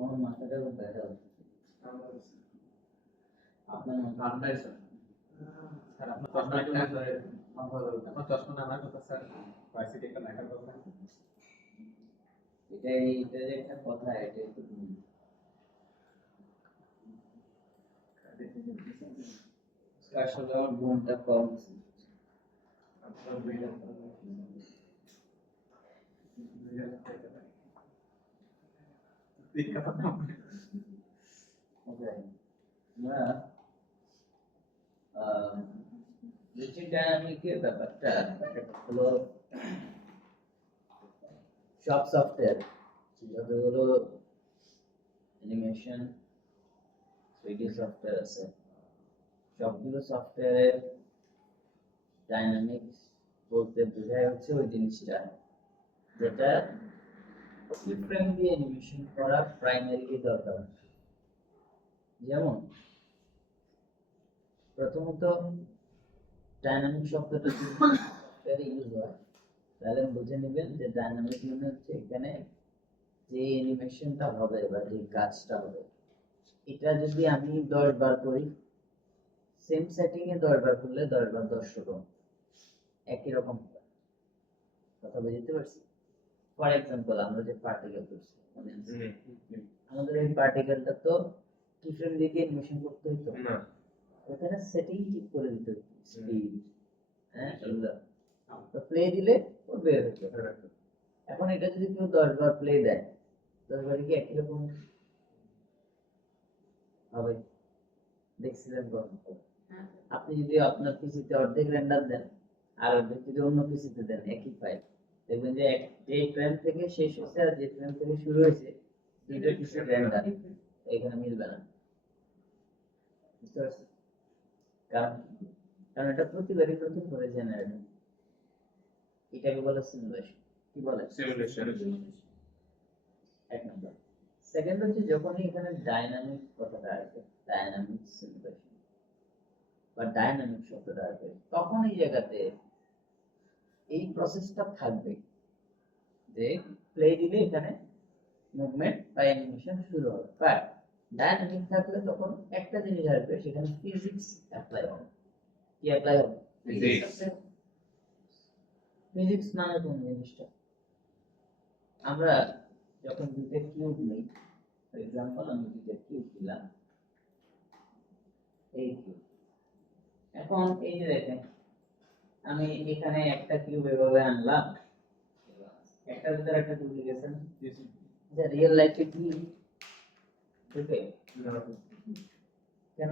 আমার মাথাটা খুব ব্যথা হচ্ছে। আপনার ঠান্ডায় স্যার আপনার চশমা আনার কথা স্যার ভার্সিটি একটা দেখার কথা। এটা যে একটা কথা, এটা একটু আসলে আমার ঘুমটা কম। ডাইনামিকের ব্যাপারটা হলো সব সফটওয়্যার যতগুলো অ্যানিমেশন 3D সফটওয়্যার আছে, সবগুলো সফটওয়্যারের ডাইনামিক্স বলতে বোঝায় হচ্ছে ওই জিনিসটা যেটা ফ্রেম দিয়ে অ্যানিমেশন করা প্রাইমারিলি দরকার। যেমন প্রথমত ডাইনামিক শব্দটা যদি সফটওয়্যারে ইউজ হয় তাহলে বুঝে নেবেন যে ডাইনামিক মানে হচ্ছে এখানে যে অ্যানিমেশনটা হবে বা যে কাজটা হবে এটা যদি আমি 10 বার করি, সেম সেটিং এ 10 বার করলে 10 বার 10 রকম একই রকম কথা বুঝতে পারছি। ফর এক্সাম্পল আমরা যে পার্টিকেল করছি, আমাদের এই পার্টিকেলটা তো কি ফ্রেম দিয়ে অ্যানিমেশন করতে হতো না, ওখানে সেটিং ঠিক করে দিতে হতো, স্পিড হ্যাঁ এগুলো তো প্লে দিলে ও বের হতো। এখন এটা যদি কেউ 10 বার প্লে দেয় 10 বারই কি একই রকম হবে? দেখছিলেন কখন? আপনি যদি আপনার পিসিতে অর্ধেক রেন্ডার দেন আর অর্ধেক যদি অন্য পিসিতে দেন একই ফাইল, দেখবেন যে যে ফ্রেম থেকে শেষ হচ্ছে আর যে ফ্রেম থেকে শুরু হয়েছে দুইটা পিসের রেন্ডার এখানে মিলবে না। বুঝতে পারছেন? কারণ এটা প্রতিবারই প্রথম করে জেনারেট, এটাকে বলে সিমুলেশন। কি বলে? সিমুলেশন। এক নম্বর। সেকেন্ড হচ্ছে যখনই এখানে ডাইনামিক কথাটা আসবে, ডাইনামিক সিমুলেশন বা ডাইনামিক শব্দটা আসবে, তখন এই জায়গাতে এই প্রসেসটা থাকবে যে প্লে দিলে এখানে মুভমেন্ট বা অ্যানিমেশন শুরু হবে। বাট ডাইনামিক থাকলে তখন একটা জিনিস আসবে, সেখানে ফিজিক্স অ্যাপ্লাই হবে। কি অ্যাপ্লাই হবে? ফিজিক্স মানে কোন জিনিসটা? আমরা যখন দুটো কিউব নিই, ফর এক্সাম্পল আমি দুটো কিউব দিলাম, এই কিউব, এখন এই যে দেখেন আমি এখানে একটা কিউব এভাবে আনলাম, একটার ভিতরে একটা ডুপ্লিকেশন, যে রিয়েল লাইফে কি ঢুকে? কেন?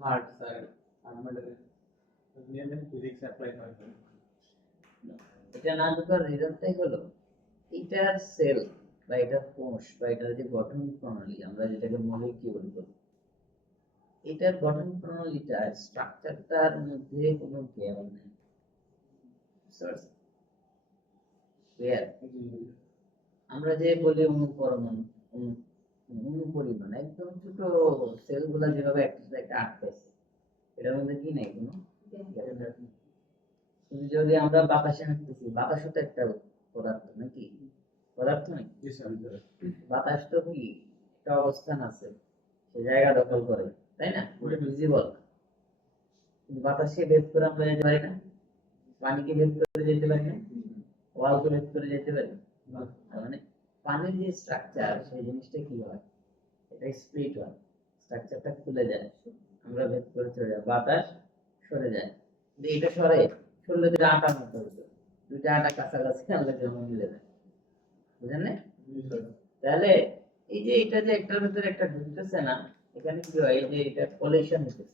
হার্ড স্যার আমাদের নিয়মে ফিজিক্স অ্যাপ্লাই করা হয়। এটা না ঢোকার রিজনটাই হলো এটার সেল বা এটার কোষ বা এটার যে গঠন প্রণালী, আমরা যেটাকে মলিকিউল বলি, এটার গঠন প্রণালীটা স্ট্রাকচারটার মধ্যে কোনো গ্যাপ নেই। আমরা যে বলি অনুপরমাণু, অনুপরিমাণ, একদম ছোট সেলগুলা যেভাবে একটা সাথে একটা আটকাইছে, এটার মধ্যে কি নেই কোনো গ্যাপ। যদি আমরা বাতাসে হাঁটতেছি, বাতাসও তো একটা পদার্থ নাকি? পদার্থ নেই? বাতাস তো কি একটা অবস্থান আছে, সে জায়গা দখল করে, তাই না? ওটা ভিজিবল। কিন্তু বাতাসকে ভেদ করে আমরা যেতে পারি না, পানিকে ভেদ করে যেতে পারি না, ওয়ালকে ভেদ করে যেতে পারি না। মানে পানির যে স্ট্রাকচার সেই জিনিসটা কি হয়, এটা স্প্লিট হয়, স্ট্রাকচারটা খুলে যায়, আমরা ভেদ করে চলে যাই, বাতাস সরে যায়। এটা সরে সরলে দুটো আটার মতো হতো, দুইটা আটা কাছাকাছি আনলে যেমন মিলে যায়, বুঝেন না? তাহলে এই যে এটা যে একটার ভিতরে একটা ঢুকতেছে না, এখানে কি হয়? এই যে এটা কোলিশন হইতেছে,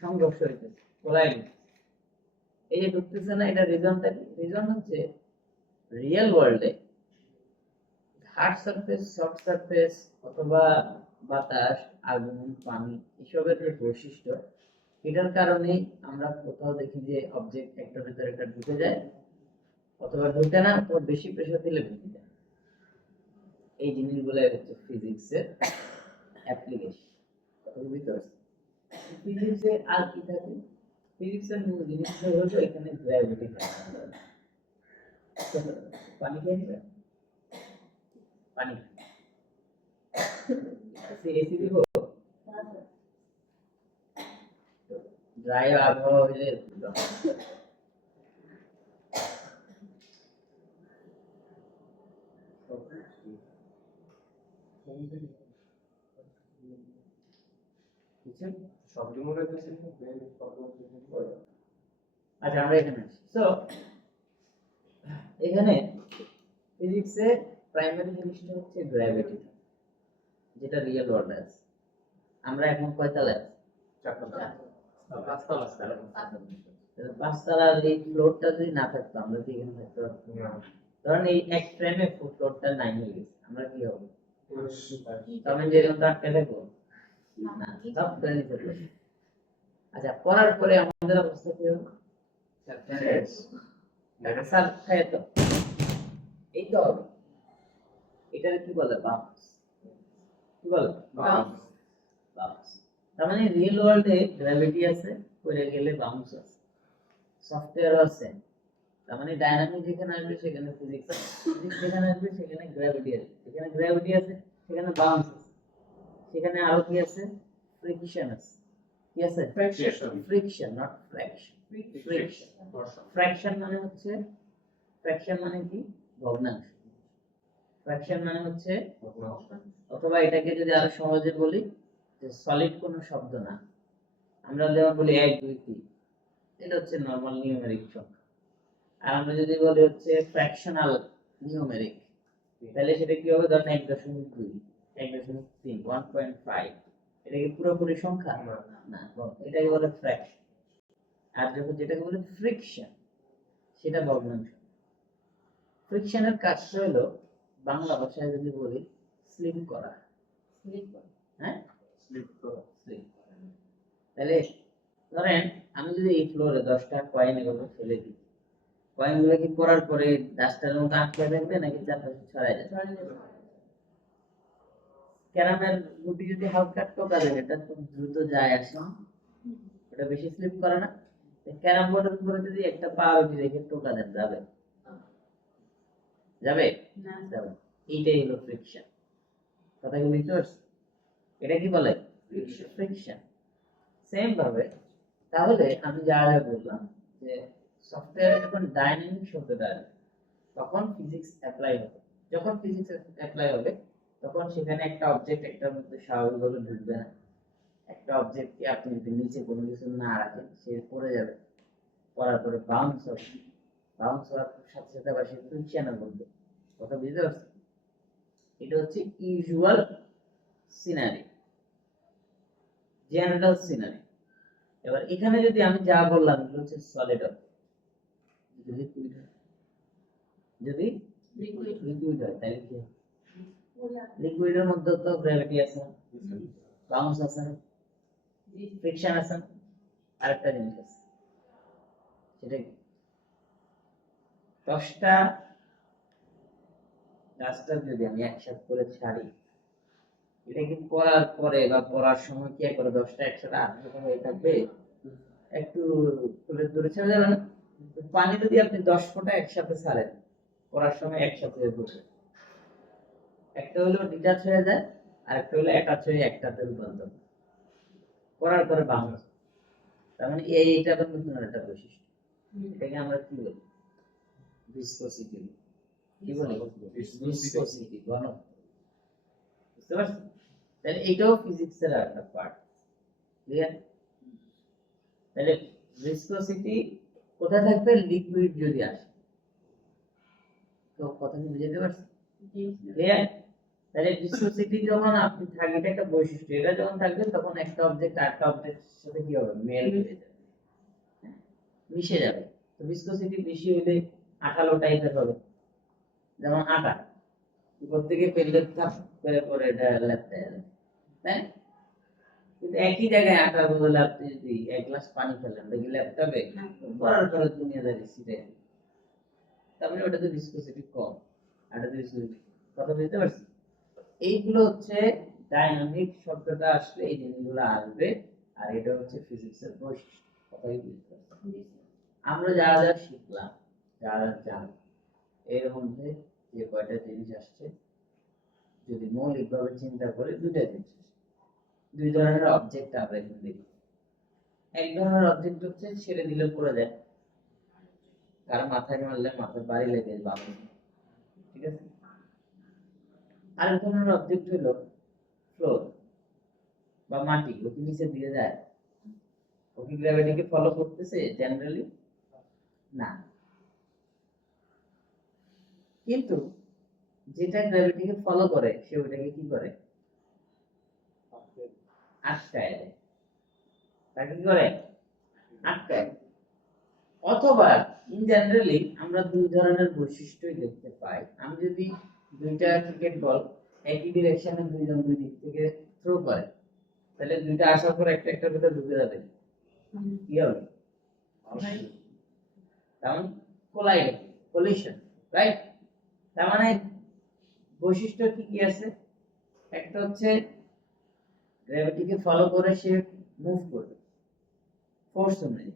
সংঘর্ষ হইতেছে, কোলাইড। এই যে ঢুকতেছে না, এটা রিজনটা কি? রিজন হচ্ছে রিয়েল ওয়ার্ল্ডে হার্ড সারফেস, সফট সারফেস অথবা বাতাস, আগুন, পানি এসবের যে বৈশিষ্ট্য, এটার কারণেই আমরা কোথাও দেখি যে অবজেক্ট একটার ভিতরে একটা ঢুকে যায়, অথবা ঢুকে না, অথবা বেশি প্রেসার দিলে ঢুকে যায়। এই জিনিসগুলাই হচ্ছে ফিজিক্সের অ্যাপ্লিকেশন। কথা বুঝতে পারছি? ফিজিক্সে আর কি থাকে? ফিজিক্সের মূল জিনিসটা হলো এখানে গ্র্যাভিটি থাকে। পানি খেয়ে নিবে? পানি এসি দিব? ড্রাই আবহাওয়া হইলে আচ্ছা, আমরা এখানে আসি। So, এখানে ফিজিক্সে প্রাইমারি জিনিসটা হচ্ছে গ্র্যাভিটি, যেটা রিয়েল ওয়ার্ল্ডে আছে। আমরা এখন কয়তলায় আছি? পাঁচতলার এই ফ্লোরটা যদি না থাকতো, আমরা কি এখানে থাকতে পারতাম? ধরেন এই এক ফ্রেমে ফ্লোরটা 9 হয়ে গেছে, আমরা কি হবে? তখন যেরকম তো আটকে থাকবো না, সব করে নিতে পারবো। আচ্ছা, পড়ার পরে আমাদের অবস্থা কি হবে? স্যার খায় তো এই তো হবে। এটার কি বলে? বাউন্স। কি বলে? বাউন্স। তার মানে রিয়েল ওয়ার্ল্ডে গ্র্যাভিটি আছে, পড়ে গেলে বাউন্স আছে। সফটওয়্যারও আছে। তার মানে ডায়নামিক যেখানে আসবে সেখানে ফিজিক্স আছে, ফিজিক্স যেখানে আসবে সেখানে গ্র্যাভিটি আছে, যেখানে গ্র্যাভিটি আছে সেখানে বাউন্স আছে, সেখানে আরো কি আছে? ফ্রিকশন আছে। কি আছে? Friction, not fraction. Friction. Fraction মানে হচ্ছে, ফ্র্যাকশন মানে কি? ভগ্নাংশ। ফ্র্যাকশন মানে হচ্ছে, অথবা এটাকে যদি আরো সহজে বলি, যে সলিড কোনো শব্দ না। আমরা যেমন বলি 1 2 3, এটা হচ্ছে নরমাল নিউমেরিক সংখ্যা। আর আমরা যদি বলি হচ্ছে ফ্র্যাকশনাল নিউমেরিক, তাহলে সেটা কি হবে? ধরেন 1.2, 1.3, 1.5, এটা কি পুরোপুরি সংখ্যা? না, এটাকে বলে ফ্র্যাকশন। আর যখন যেটাকে বলে ফ্রিকশন, সেটা ভগ্নাংশ। ফ্রিকশনের কাজটা হলো, বাংলা ভাষায় যদি বলি, স্লিপ করা। হ্যাঁ, স্লিপ করা। তাহলে ধরেন আমি যদি এই ফ্লোরে 10টা কয়েন এগুলো ফেলে দিই, কয়েনগুলো কি করার পরে ডাস্টারের মতো আটকে থাকবে নাকি চারপাশে ছড়ায় যাবে? ক্যারামেল গুটি যদি হালকা টোকা দেয়, এটা খুব দ্রুত যায় আসে, এটা বেশি স্লিপ করে না। ক্যারাম বোর্ডের উপরে যদি একটা পাউরুটি রেখে টোকা দেন, যাবে? যাবে না, যাবে। এইটাই হলো ফ্রিকশন। কথা কি বুঝতে পারছো? এটা কি বলে? ফ্রিকশন। সেম ভাবে তাহলে আমি যা যা বললাম, যে সফটওয়্যারে যখন ডাইনামিক শব্দটা আসবে, তখন ফিজিক্স অ্যাপ্লাই হবে। যখন ফিজিক্স অ্যাপ্লাই হবে, তখন সেখানে একটা অবজেক্ট একটার মধ্যে স্বাভাবিকভাবে ঢুকবে না। একটা অবজেক্টকে আপনি যদি নিচে কোনো কিছু না রাখেন, সে পড়ে যাবে, পড়ার পরে বাউন্স হবে, বাউন্স হওয়ার সাথে সাথে আবার সে ফ্রিকশনে বলবে। কথা বুঝতে পারছেন? এটা হচ্ছে ইউজুয়াল সিনারি, জেনারেল সিনারি। এবার এখানে যদি আমি যা বললাম, এগুলো হচ্ছে সলিড অবজেক্ট। যদি লিকুইড হয় তাহলে কি? লিকুইডের মধ্যে তো গ্র্যাভিটি আছে, বাউন্স আছে, ফ্রিকশন আছে, আরেকটা জিনিস আছে, সেটা কি? 10টা ডাস্টার যদি আমি একসাথে করে ছাড়ি, এটা কি পড়ার পরে বা পড়ার সময় কি করে 10টা একসাথে আটকে হয়ে থাকবে? একটু তুলে দূরে ছেড়ে যাবে না? পানি যদি আপনি 10 ফোঁটা একসাথে ছাড়েন, পড়ার সময় একসাথে হয়ে পড়বে। একটা হলো ডিটাচ হয়ে যায়, আর একটা হলো অ্যাটাচ হয়ে একটাতে রূপান্তর, পড়ার পরে বাউন্স। তার মানে এইটা তো নতুন একটা বৈশিষ্ট্য। এটাকে আমরা কি বলি? ভিসকোসিটি। কি বলি? ভিসকোসিটি, ঘনত্ব। বুঝতে পারছেন? তাহলে এইটাও ফিজিক্সের একটা পার্ট। ক্লিয়ার? তাহলে ভিসকোসিটি কোথায় থাকবে? লিকুইড যদি আসে। তো কথা কি বুঝতে পারছেন? ক্লিয়ার? তাহলে ভিসকোসিটি যখন আপনি থাকবে, এটা একটা বৈশিষ্ট্য। এটা যখন থাকবে তখন একটা অবজেক্ট আরেকটা অবজেক্টের সাথে কি হবে? মেল হয়ে যাবে, মিশে যাবে। তো ভিসকোসিটি বেশি হলে আঠালো টাইপের হবে, যেমন আটা। উপর থেকে পেলে চাপ করে পরে এটা ল্যাপটে যাবে, তাই না? কিন্তু একই জায়গায় আটার বদলে আপনি যদি এক গ্লাস পানি ফেলেন দেখি ল্যাপটপে পড়ার পরে দুনিয়াদারি ছিটে, তারপরে ওটা তো ভিসকসিটি কম, এটা তো viscosity। কথা বুঝতে পারছি? এইগুলো হচ্ছে ডাইনামিক শব্দটা আসলে এই জিনিসগুলো আসবে, আর এটা হচ্ছে ফিজিক্সের বৈশিষ্ট্য। কথাই বুঝতে পারছি? আমরা যারা যা শিখলাম, যারা জানি, এর মধ্যে যে কয়টা জিনিস আসছে যদি মৌলিকভাবে চিন্তা করে দুইটা জিনিস আসে। দুই ধরনের অবজেক্ট আমরা এখানে দেখি। এক ধরনের অবজেক্ট হচ্ছে ছেড়ে দিলে পড়ে যায়, কারণ মাথায় মারলে মাথায় বাড়ি লেগে যাবে, ঠিক আছে? আরেক ধরনের অবজেক্ট হলো ফ্লোর বা মাটি, ও কি নিচে দিয়ে যায়? ও কি গ্র্যাভিটিকে ফলো করতেছে? জেনারেলি না। কিন্তু যেটা গ্র্যাভিটিকে ফলো করে সে ওটাকে কি করে? আটকায় দেয়। তাকে কি করে? আটকায়। অথবা ইন জেনারেলি আমরা দুই ধরনের বৈশিষ্ট্যই দেখতে পাই। আমি যদি দুইটা ক্রিকেট বল একই ডিরেকশনে দুইজন দুই দিক থেকে থ্রো করে, তাহলে দুইটা আসার পর একটা একটার ভিতরে ঢুকে যাবে, কি হবে? তেমন কোলাইড, কলিশন, রাইট? তার মানে বৈশিষ্ট্য কি কি আছে? একটা হচ্ছে গ্র্যাভিটিকে ফলো করে সে মুভ করবে, ফোর্স অনুযায়ী।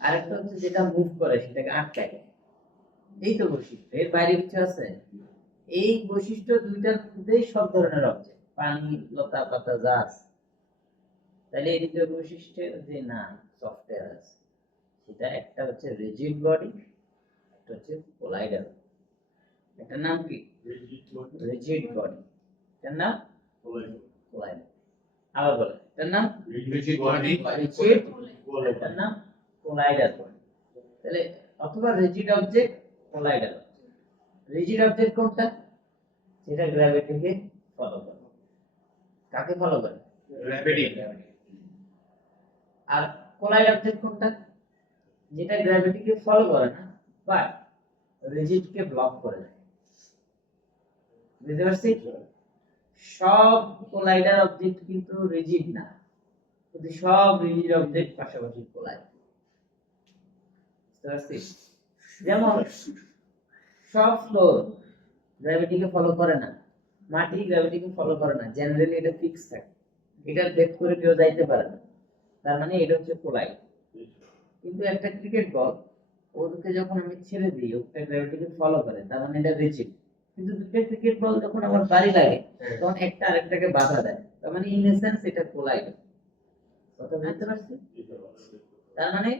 আরেকটা হচ্ছে যেটা মুভ করে সেটাকে আটকায় দেয়। এই তো বৈশিষ্ট্য, এর বাইরে কিছু আছে? এই বৈশিষ্ট্য দুইটার মধ্যেই সব ধরনের অবজেক্ট, পানি, লতা পাতা, যা আছে। তাহলে এই দুটো বৈশিষ্ট্য যে না সফটওয়্যার আছে, সেটা একটা হচ্ছে রিজিড বডি, একটা হচ্ছে কোলাইডার। এটার নাম কি? রিজিড বডি, এটার নাম কোলাইডার। আবার বলে এটার নাম রিজিড বডি, রিজিড, এটার নাম কোলাইডার বডি। তাহলে অথবা rigid object, collider. Rigid object কোনটা? যেটা গ্র্যাভিটিকে ফলো করে। কাকে ফলো করে? গ্র্যাভিটি। আর কোলাইড অবজেক্ট কোনটা? যেটা গ্র্যাভিটিকে ফলো করে না, বাট রিজিডকে ব্লক করে দেয়। বুঝতে পারছি? সব কোলাইডার অবজেক্ট কিন্তু রিজিড না, কিন্তু সব রিজিড অবজেক্ট পাশাপাশি কোলাইড। বুঝতে পারছি? যেমন সব ফ্লোর গ্র্যাভিটিকে ফলো করে না, মাটি গ্র্যাভিটিকে ফলো করে না, জেনারেলি এটা ফিক্স থাকে, এটা ভেদ করে কেউ যাইতে পারে না। তার মানে এটা হচ্ছে কোলাইড। কিন্তু একটা ক্রিকেট বল, ওকে যখন আমি ছেড়ে দিই ওটা গ্র্যাভিটিকে ফলো করে, তার মানে এটা রিজিড। কিন্তু দুটো ক্রিকেট বল যখন আমার বাড়ি লাগে তখন একটা আরেকটাকে বাধা দেয়, তার মানে ইন এসেন্স এটা কোলাইড। কথা বুঝতে পারছি? তার মানে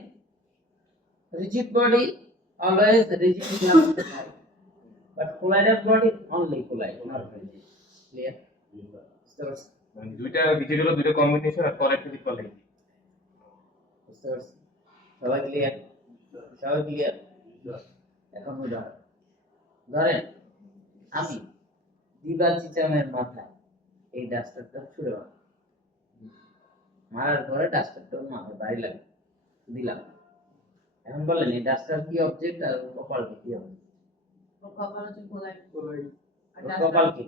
rigid body always rigid enough, but collider body only collide, not rigid. Clear? বুঝতে পারছি? মানে দুইটা রিজিড হলো দুইটা কম্বিনেশন আর কলেক্টিভ কোলাইড। বুঝতে পারছি? সবাই ক্লিয়ার? সবাই ক্লিয়ার? এখন ধরেন আমি দিবা চিচামের মাথায় এই ডাস্টারটা ছুড়ে মারার পরে ডাস্টারটা মাথায় বাড়ি লাগে দিলাম। এখন বলেন এই ডাস্টার কি অবজেক্ট আর কপাল কি অবজেক্ট? কপাল কি?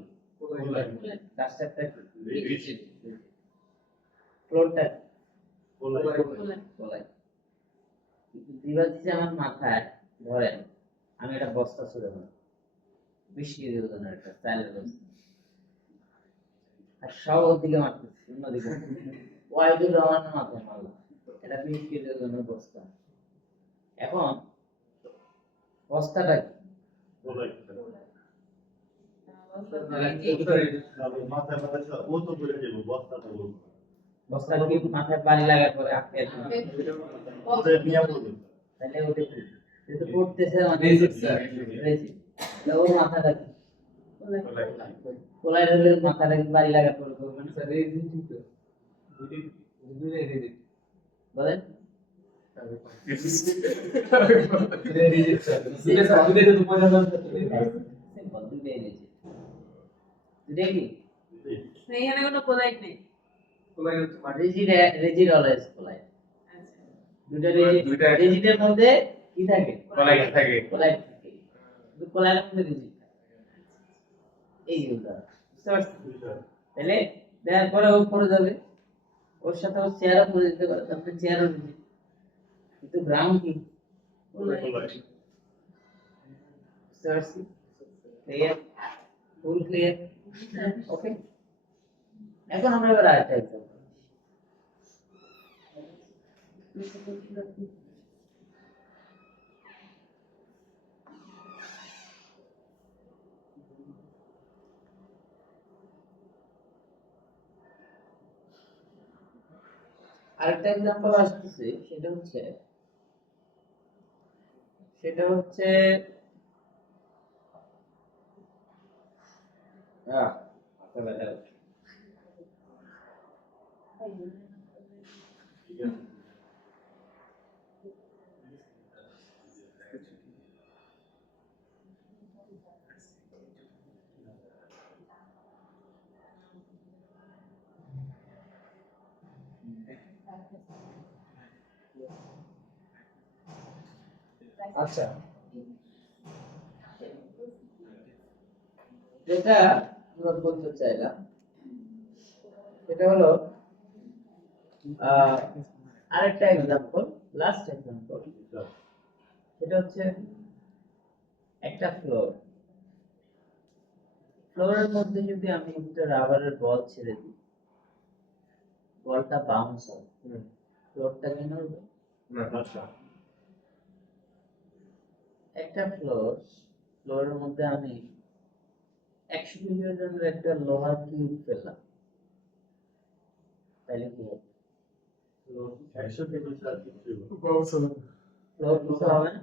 ডাস্টারটা কি? ফ্লোরটা কোলাই। দিবা চিচামের মাথায় ধরেন আমি একটা বস্তা ছুড়ে মারলাম, 20 কেজি ওজনের একটা চালের বস্তা, আর সব ওদিকে মারতেছে, অন্যদিকে ওয়াইদুর রহমানের মাথায় মারলাম, এটা 20 কেজি ওজনের বস্তা। এখন বস্তাটা কি? বস্তা কি মাথায় পানি লাগার পরে আটকে আছে? তাহলে ওটা কি? যেহেতু পড়তেছে মানে রেজি, তাহলে ওর মাথাটা কি? কোলাই হলে মাথাটা কি বাড়ি লাগার পরে করবে না? রেজি ঠিক তো, দুটোই রেজি। বলেন এখানে কোনো কোলাইড নেই। রিজিডের মধ্যে কি থাকে? কোলাইড থাকে। কোলাইড থাকে, কিন্তু কোলাইডের মধ্যে রিজিড থাকে। এই উদাহরণ বুঝতে পারছি তাহলে দেওয়ার পরে ও পড়ে যাবে ওর সাথে ও চেয়ারও করে দিতে পারে তারপরে চেয়ারও দিবে কিন্তু গ্রাউন্ড কি বুঝতে পারছি ক্লিয়ার ফুল ক্লিয়ার ওকে এখন আমরা এবার আরেকটা এক্সাম্পল আরেকটা এক্সাম্পল আসতেছে সেটা হচ্ছে মাথা ব্যথা করছে। আচ্ছা যেটা আমরা বলতে চাইলাম সেটা হলো আরেকটা এক্সাম্পল লাস্ট এক্সাম্পল সেটা হচ্ছে একটা ফ্লোরের মধ্যে যদি আমি একটা রাবারের বল ছেড়ে দিই বলটা বাউন্স হয় ফ্লোরটা কি নড়বে একটা ফ্লোরের মধ্যে আমি 100 কেজি ওজনের একটা লোহার কিউব ফেললাম তাহলে কি হবে ফ্লোর কিছু হবে না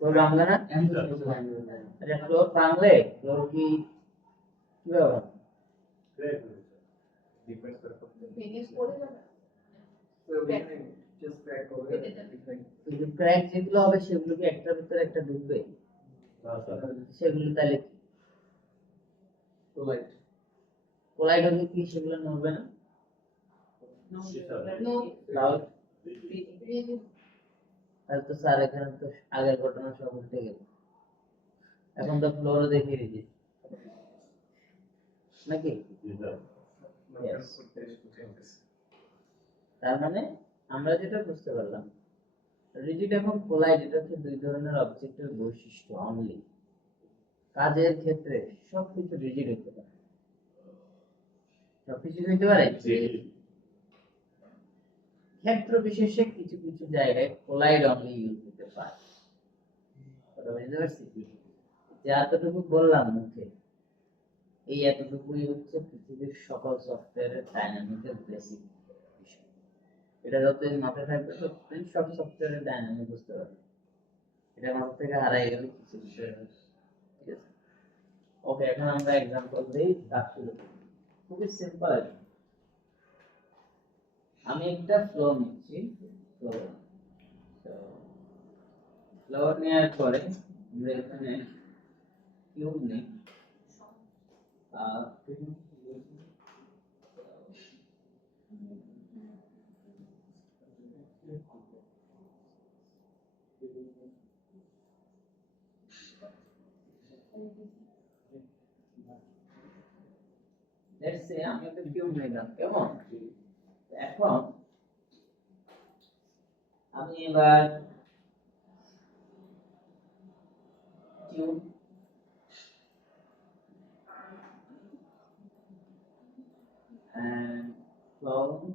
ফ্লোর ভাঙবে না আচ্ছা ফ্লোর ভাঙলে ফ্লোর কিভাবে হবে কিন্তু ক্র্যাক যেগুলো হবে সেগুলো কি একটার ভিতরে একটা ঢুকবে সেগুলো তাহলে কোলাইড হলে কি সেগুলো নড়বে না তাহলে তো স্যার এখানে তো আগের ঘটনা সব উল্টে গেল এখন তো ফ্লোরও দেখিয়ে দিয়েছি নাকি Yes. তার মানে আমরা যেটা বুঝতে পারলাম রিজিড এবং কোলাইড এটা হচ্ছে দুই ধরনের অবজেক্টের বৈশিষ্ট্য অনলি কাজের ক্ষেত্রে সবকিছু রিজিড হতে পারে সবকিছু হতে পারে ক্ষেত্র বিশেষে কিছু কিছু জায়গায় কোলাইড অনলি ইউজ হতে পারে কথা বুঝতে পারছি যে এতটুকু বললাম মুখে এই এতটুকুই হচ্ছে পৃথিবীর সকল সফটওয়্যারের ডাইনামিকের বেসিক বিষয় এটা যতদিন মাথায় থাকবে ততদিন সব সফটওয়্যারের ডাইনামিক বুঝতে পারবে এটা মাথা থেকে হারাই গেলে কিছু বিষয় ঠিক আছে ওকে এখন আমরা एग्जांपल দেই কাজ শুরু করি খুবই সিম্পল আমি একটা ফ্লো নিচ্ছি ফ্লো নেওয়ার পরে আমরা এখানে কিউব নেই let's say আমি একটা কিউব নিলাম কেমন এখন আমি এবার cube and flow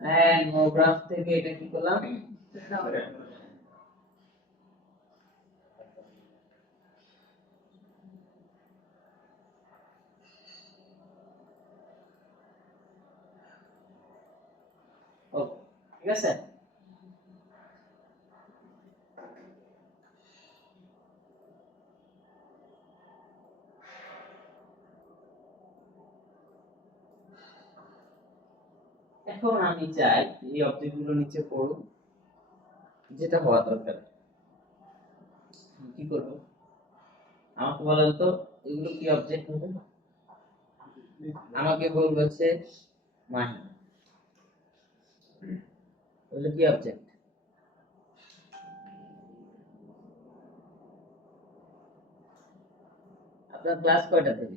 and graph থেকে এটা কি করলাম ওকে ঠিক আছে এখন আমি চাই এই অবজেক্টগুলো নিচে পড়ুক যেটা হওয়া দরকার কি করব আমাকে বলেন তো এগুলো কি অবজেক্ট হবে? আমাকে বলবে হচ্ছে মাহি, এগুলো কি অবজেক্ট? আপনার ক্লাস কয়টা থেকে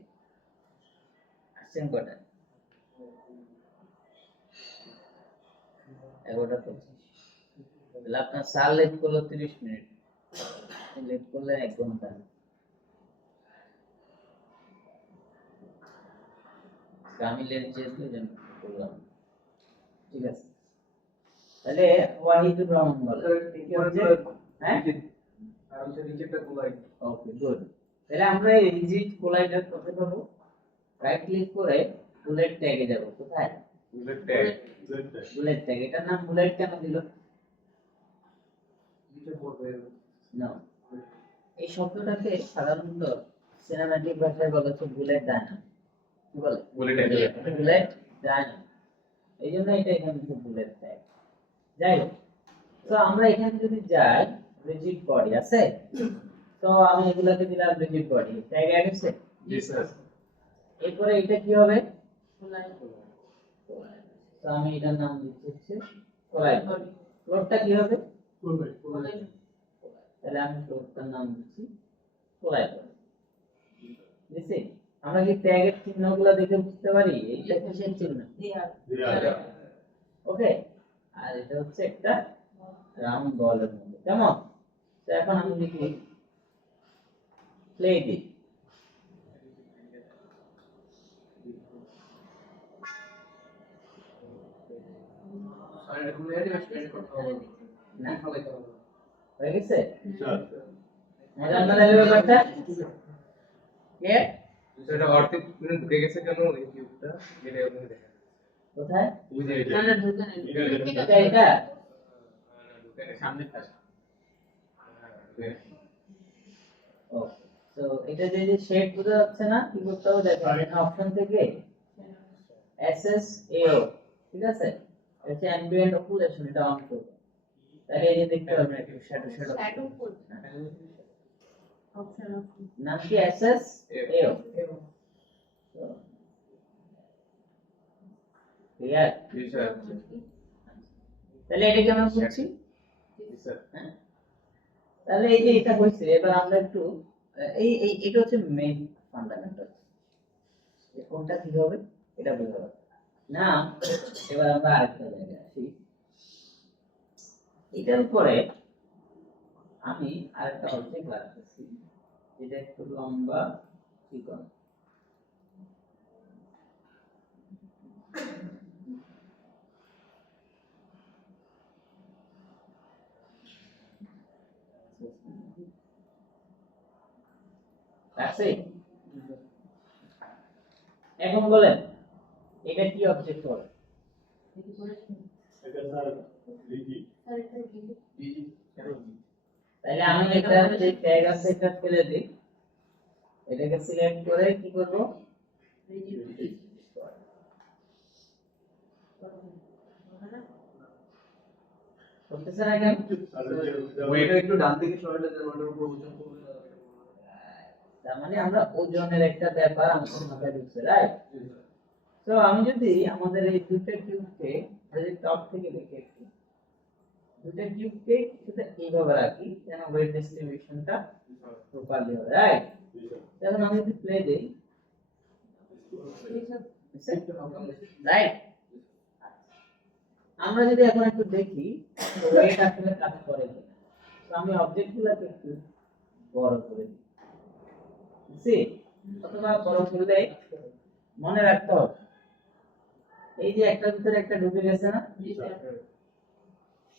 আসছেন কয়টা? 11:25। তাহলে আপনার স্যার লেট করলো 30 মিনিট, লেট করলে 1 ঘন্টা। আমি লেট যেহেতু জন্য করলাম। ঠিক আছে, তাহলে ওয়াহিদুর রহমান বলে কি অবজেক্ট? হ্যাঁ, আর হচ্ছে নিচেরটা গোলাই। Okay good. তাহলে আমরা এই রিজিড কোলাইডার করতে পারবো, রাইট ক্লিক করে বুলেট ট্যাগে যাব। কোথায়? Bullet tag. Bullet tag. এটার নাম বুলেট কেন দিল? নিচে পড়বে। না, এই শব্দটাকে সাধারণত সিনেম্যাটিক ভাষায় বলা হচ্ছে বুলেট ডায়নাম। কি বলে? Bullet tag. বুলেট ডায়নাম। এই জন্য এটা এখানে হচ্ছে বুলেট ট্যাগ। যাই হোক, তো আমরা এখানে যদি যাই, রিজিড বডি আছে, তো আমি এগুলাকে দিলাম রিজিড বডি ট্যাগ অ্যাড হচ্ছে। জি স্যার। এরপরে এটা কি হবে? তো আমি এটার নাম দিচ্ছি হচ্ছে কোলাইড। ফ্লোরটা কি হবে? তাহলে আমি ফ্লোরটার নাম দিচ্ছি কোলাইড। দিছি। আমরা কি ট্যাগের চিহ্নগুলো দেখে বুঝতে পারি এইটা কিসের চিহ্ন? ওকে, আর এটা হচ্ছে একটা রাউন্ড বলের মতো, কেমন? তো এখন আমি লিখি প্লে দিই। আর এটা কোনো অ্যানিমেশন করতে হবে না, না, ফলাইতে হবে। হয়ে গেছে? মজা না লাগবে ব্যাপারটা? কে? এটা অর্ধেক পুরো ঢুকে গেছে কেন এই কিউবটা? এটা ওখানে দেখেন। কোথায়? ওই যে এটা। এটা এটা সামনেরটা। ওকে, তো এটা যে যে শেড বোঝা যাচ্ছে না, কি করতে হবে দেখো, এখানে অপশন থেকে SSAO, ঠিক আছে, এটা অ্যাম্বিয়েন্ট অকুলেশন, এটা অন করব। তাহলে এই যে দেখতে পাবেন একটু শ্যাডো শ্যাডো নাম কি SSAO। ক্লিয়ার? জি স্যার। তাহলে এটা কেমন বুঝছি? জি স্যার। হ্যাঁ, তাহলে এই যে এটা হইছে, এবার আমরা একটু এই এই এটা হচ্ছে মেইন ফান্ডামেন্টাল। কোনটা কি হবে এটা বুঝতে হবে না। এবার আমরা আরেকটা জায়গায় আসি। এটার উপরে আমি আরেকটা অবজেক্ট রাখতেছি, এটা একটু লম্বা চিকন। আছে? এখন বলেন এটা কি অবজেক্ট হবে? তাহলে আমি এটা যে ট্যাগ আছে এটা ফেলে দিই, এটাকে সিলেক্ট করে কি করব? করতেছেন না কেন? ওইটা একটু ডান দিকে সরালে যেন ওটার উপর ওজন কমে যায়। তার মানে আমরা ওজনের একটা ব্যাপার আমাদের মাথায় ঢুকছে, রাইট? তো আমি যদি আমাদের এই দুটো কিউবকে যদি টপ থেকে দেখি, একটু দুটো কিউবকে কিছুটা এইভাবে রাখি যেন ওয়েট ডিস্ট্রিবিউশনটা প্রপারলি হয়, রাইট? এখন আমি যদি প্লে দেই, রাইট? আমরা যদি এখন একটু দেখি ওয়েট আসলে কাজ করে কিনা, তো আমি অবজেক্টগুলোকে একটু বড় করে দিই, বুঝছি? অথবা বড় করলে মনে রাখতে হবে এই যে একটা ভিতরে একটা ঢুকে গেছে না,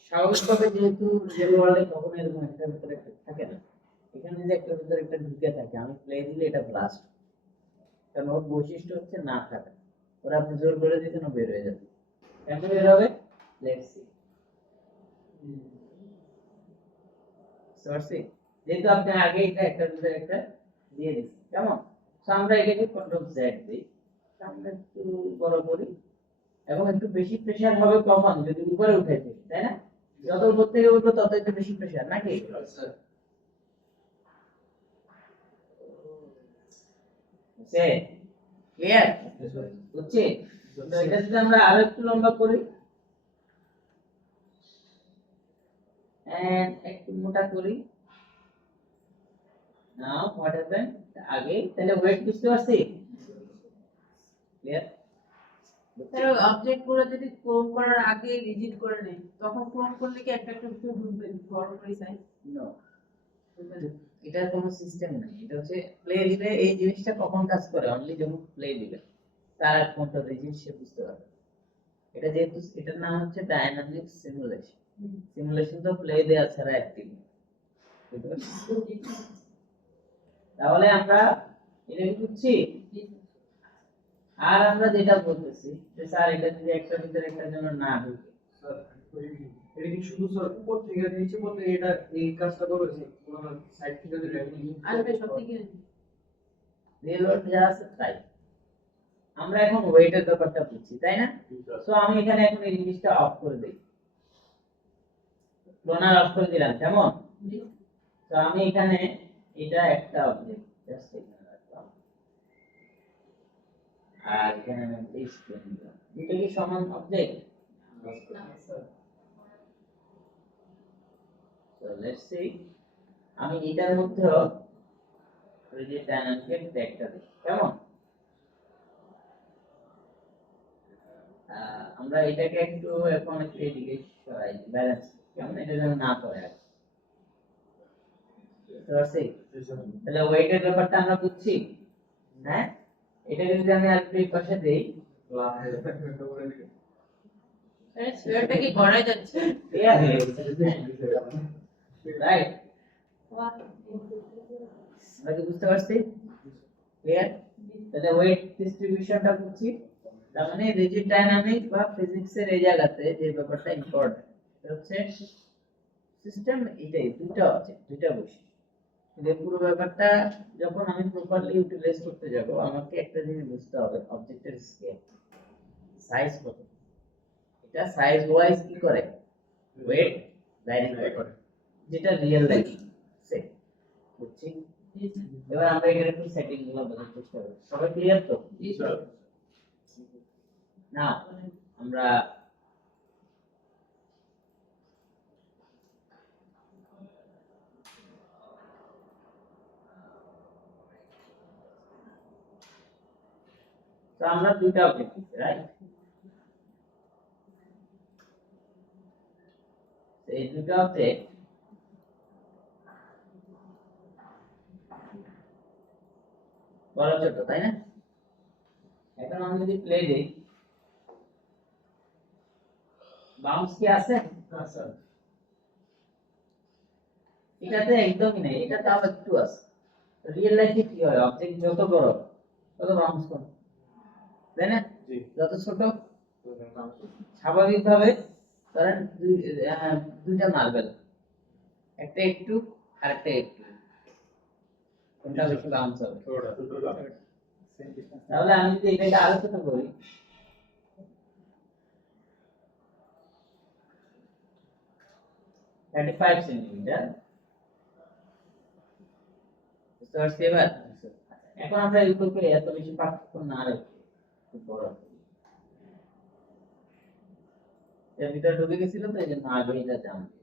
স্বাভাবিকভাবে যেহেতু রিয়েল ওয়ার্ল্ডে কখনো এরকম একটা ভিতরে একটা থাকে না, এখানে যদি একটা ভিতরে একটা ঢুকে থাকে, আমি প্লে দিলে এটা ব্লাস্ট, কারণ ওর বৈশিষ্ট্য হচ্ছে না থাকা। ওরা আপনি জোর করে দিয়েছেন ও বের হয়ে যাবে। কেমন বের হবে? Let's see. সরি, যেহেতু আপনি আগে এটা একটা ভিতরে একটা দিয়ে দিয়েছেন, কেমন? তো আমরা এটাকে কন্ট্রোল জেড দিই, আমরা একটু বড় করি, এবং একটু বেশি প্রেসার হবে কখন? যদি উপরে উঠে যায়, তাই না? যত উপর থেকে উঠবে তত একটু বেশি প্রেসার, নাকি? সে ক্লিয়ার বুঝছি? তো এটা যদি আমরা আরো একটু লম্বা করি and একটু মোটা করি, নাও হোয়াট হ্যাপেন আগে তাহলে ওয়েট বুঝতে পারছি? ক্লিয়ার? স্যার অবজেক্ট গুলো যদি ক্লোন করার আগে রিজিড করে নেই তখন ক্লোন করলে কি একটা একটা ভিতরে ঢুকবে বড় করে সাইজ নো, এটার কোনো সিস্টেম নেই। এটা হচ্ছে প্লে দিলে এই জিনিসটা কখন কাজ করে, অনলি যখন প্লে দিবে তার এক কোনটা রিজিড সে বুঝতে পারবে। এটা যেহেতু এটার নাম হচ্ছে ডাইনামিক সিমুলেশন, সিমুলেশন তো প্লে দেওয়া ছাড়া অ্যাক্টিভ। তাহলে আমরা এটা কি বুঝছি? আর আমরা যেটা বলতেছি যে স্যার এটা যদি একটা ভিতরে একটা জন্য না ঢুকে, স্যার এটা কি শুধু স্যার উপর থেকে নিচে পড়তে এটা এই কাজটা করেছে কোন সাইড থেকে যদি আসবে সত্যি কি রিয়েল ওয়ার্ল্ড যা আছে তাই। আমরা এখন ওয়েটের ব্যাপারটা বুঝছি, তাই না? সো আমি এখানে এখন এই জিনিসটা অফ করে দেই, ক্লোনার অফ করে দিলাম, কেমন? তো আমি এখানে এটা একটা অবজেক্ট জাস্ট এখানে রাখলাম, আর এখানে আমি পেস্ট করে দিলাম। এটা কি সমান অবজেক্ট? সো লেটস সি, আমি এটার মধ্যে ওই যে ডাইনামিক ট্যাগটা দিই, কেমন? আমরা এটাকে একটু এখন একটু এদিকে সরাই, ব্যালেন্স কেমন, এটা যেন না পড়ে আর তাহলে ওয়েটের ব্যাপারটা আমরা বুঝছি, হ্যাঁ? এটা যদি আমি আরেকটু এই পাশে দেই, স্কয়ারটা কি গড়াই যাচ্ছে ক্লিয়ার হয়ে গেছে, রাইট? আমরা কি বুঝতে পারছি? ক্লিয়ার? তাহলে ওয়েট ডিস্ট্রিবিউশনটা বুঝছি। তার মানে রিজিড ডাইনামিক বা ফিজিক্সের এই জায়গাতে যে ব্যাপারটা ইম্পর্টেন্ট হচ্ছে সিস্টেম, এটাই দুটো অবজেক্ট, দুটো বৈশিষ্ট্য। কিন্তু এই পুরো ব্যাপারটা যখন আমি প্রপারলি ইউটিলাইজ করতে যাব, আমাকে একটা জিনিস বুঝতে হবে, অবজেক্টের স্কেল, সাইজ কত। এটা সাইজ ওয়াইজ কি করে, ওয়েট ভ্যারি করে, যেটা রিয়েল লাইফ সেট বুঝছি। এবার আমরা এখানে একটু সেটিং গুলো বোঝার চেষ্টা করি, সবাই ক্লিয়ার তো? না আমরা তো আমরা দুইটা অবজেক্ট নিচ্ছি, রাইট? এই দুইটা অবজেক্ট বড় ছোট, তাই না? এখন আমি যদি প্লে দিই, বাউন্স কি আছে? এটাতে একদমই নেই, এটাতে আবার একটু আছে। রিয়েল লাইফে কি হয়, অবজেক্ট যত বড় তত বাউন্স কম, তাই না? যত ছোট স্বাভাবিকভাবে ধরেন দুইটা মার্বেল, একটা একটু আর একটা একটু, কোনটা বেশি বাউন্স হবে? তাহলে আমি যদি এটাকে আরো ছোট করি, 35 সেন্টিমিটার, বুঝতে পারছি এবার? এখন আমরা এই উপরে এত বেশি পার্থক্য না রেখে খুব বড় করি। এর ভিতরে ঢুকে গেছিল তো এই জন্য আগে এটা জানবো।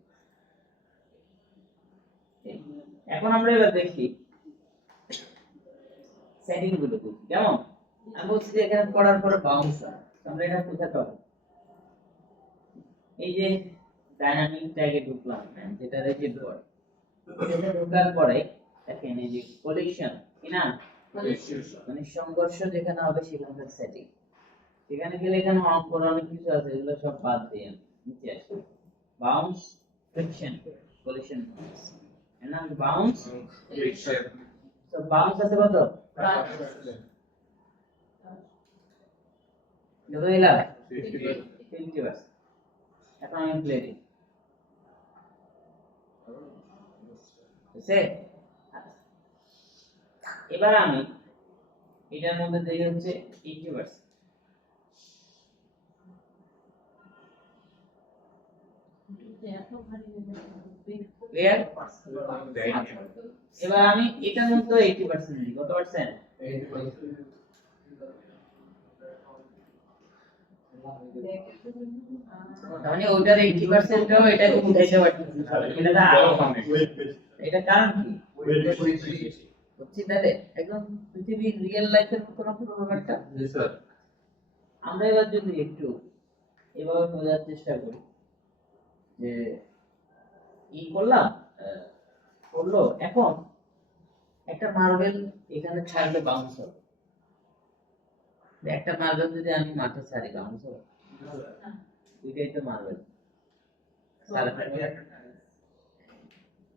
এখন আমরা এবার দেখি সেটিং গুলো বুঝি, কেমন? আমি বলছি যে এখানে পড়ার পরে বাউন্স হয়, আমরা এটা কোথায় পাবো? এই যে ডাইনামিক ট্যাগে ঢুকলাম, যেটা রেখে দেওয়ার, এটা ঢোকার পরে দেখেন এই যে কলিশন, কি না, মানে সংঘর্ষ যেখানে হবে সেখানকার সেটিং, সেখানে গেলে এখানে অঙ্কন অনেক কিছু আছে, এগুলো সব বাদ দিয়ে আমি নিচে আসি, বাউন্স, ফ্রিকশন, কলিশন, এর নাম বাউন্স, তো বাউন্স আছে কত? কত এলাম? 50%। এখন আমি প্লে দিই, এবার আমি এটার মধ্যে দেই হচ্ছে 80%। ক্লিয়ার? এবার আমি এটার মধ্যে 80% দিই, কত পার্সেন্ট? তার মানে ওইটার 80% ও এটাকে উঠাইতে পারতেছে না। এটা তো আরো কম। এটা কারণ কি? বুঝছি তাহলে একদম পৃথিবীর রিয়েল লাইফের মতো না পুরো ব্যাপারটা। আমরা এবার যদি একটু এভাবে বোঝার চেষ্টা করি যে ই করলাম করলো, এখন একটা মার্বেল এখানে ছাড়লে বাউন্স হবে। একটা মার্বেল যদি আমি মাঠে ছাড়ি বাউন্স হবে? দুইটাই তো মার্বেল।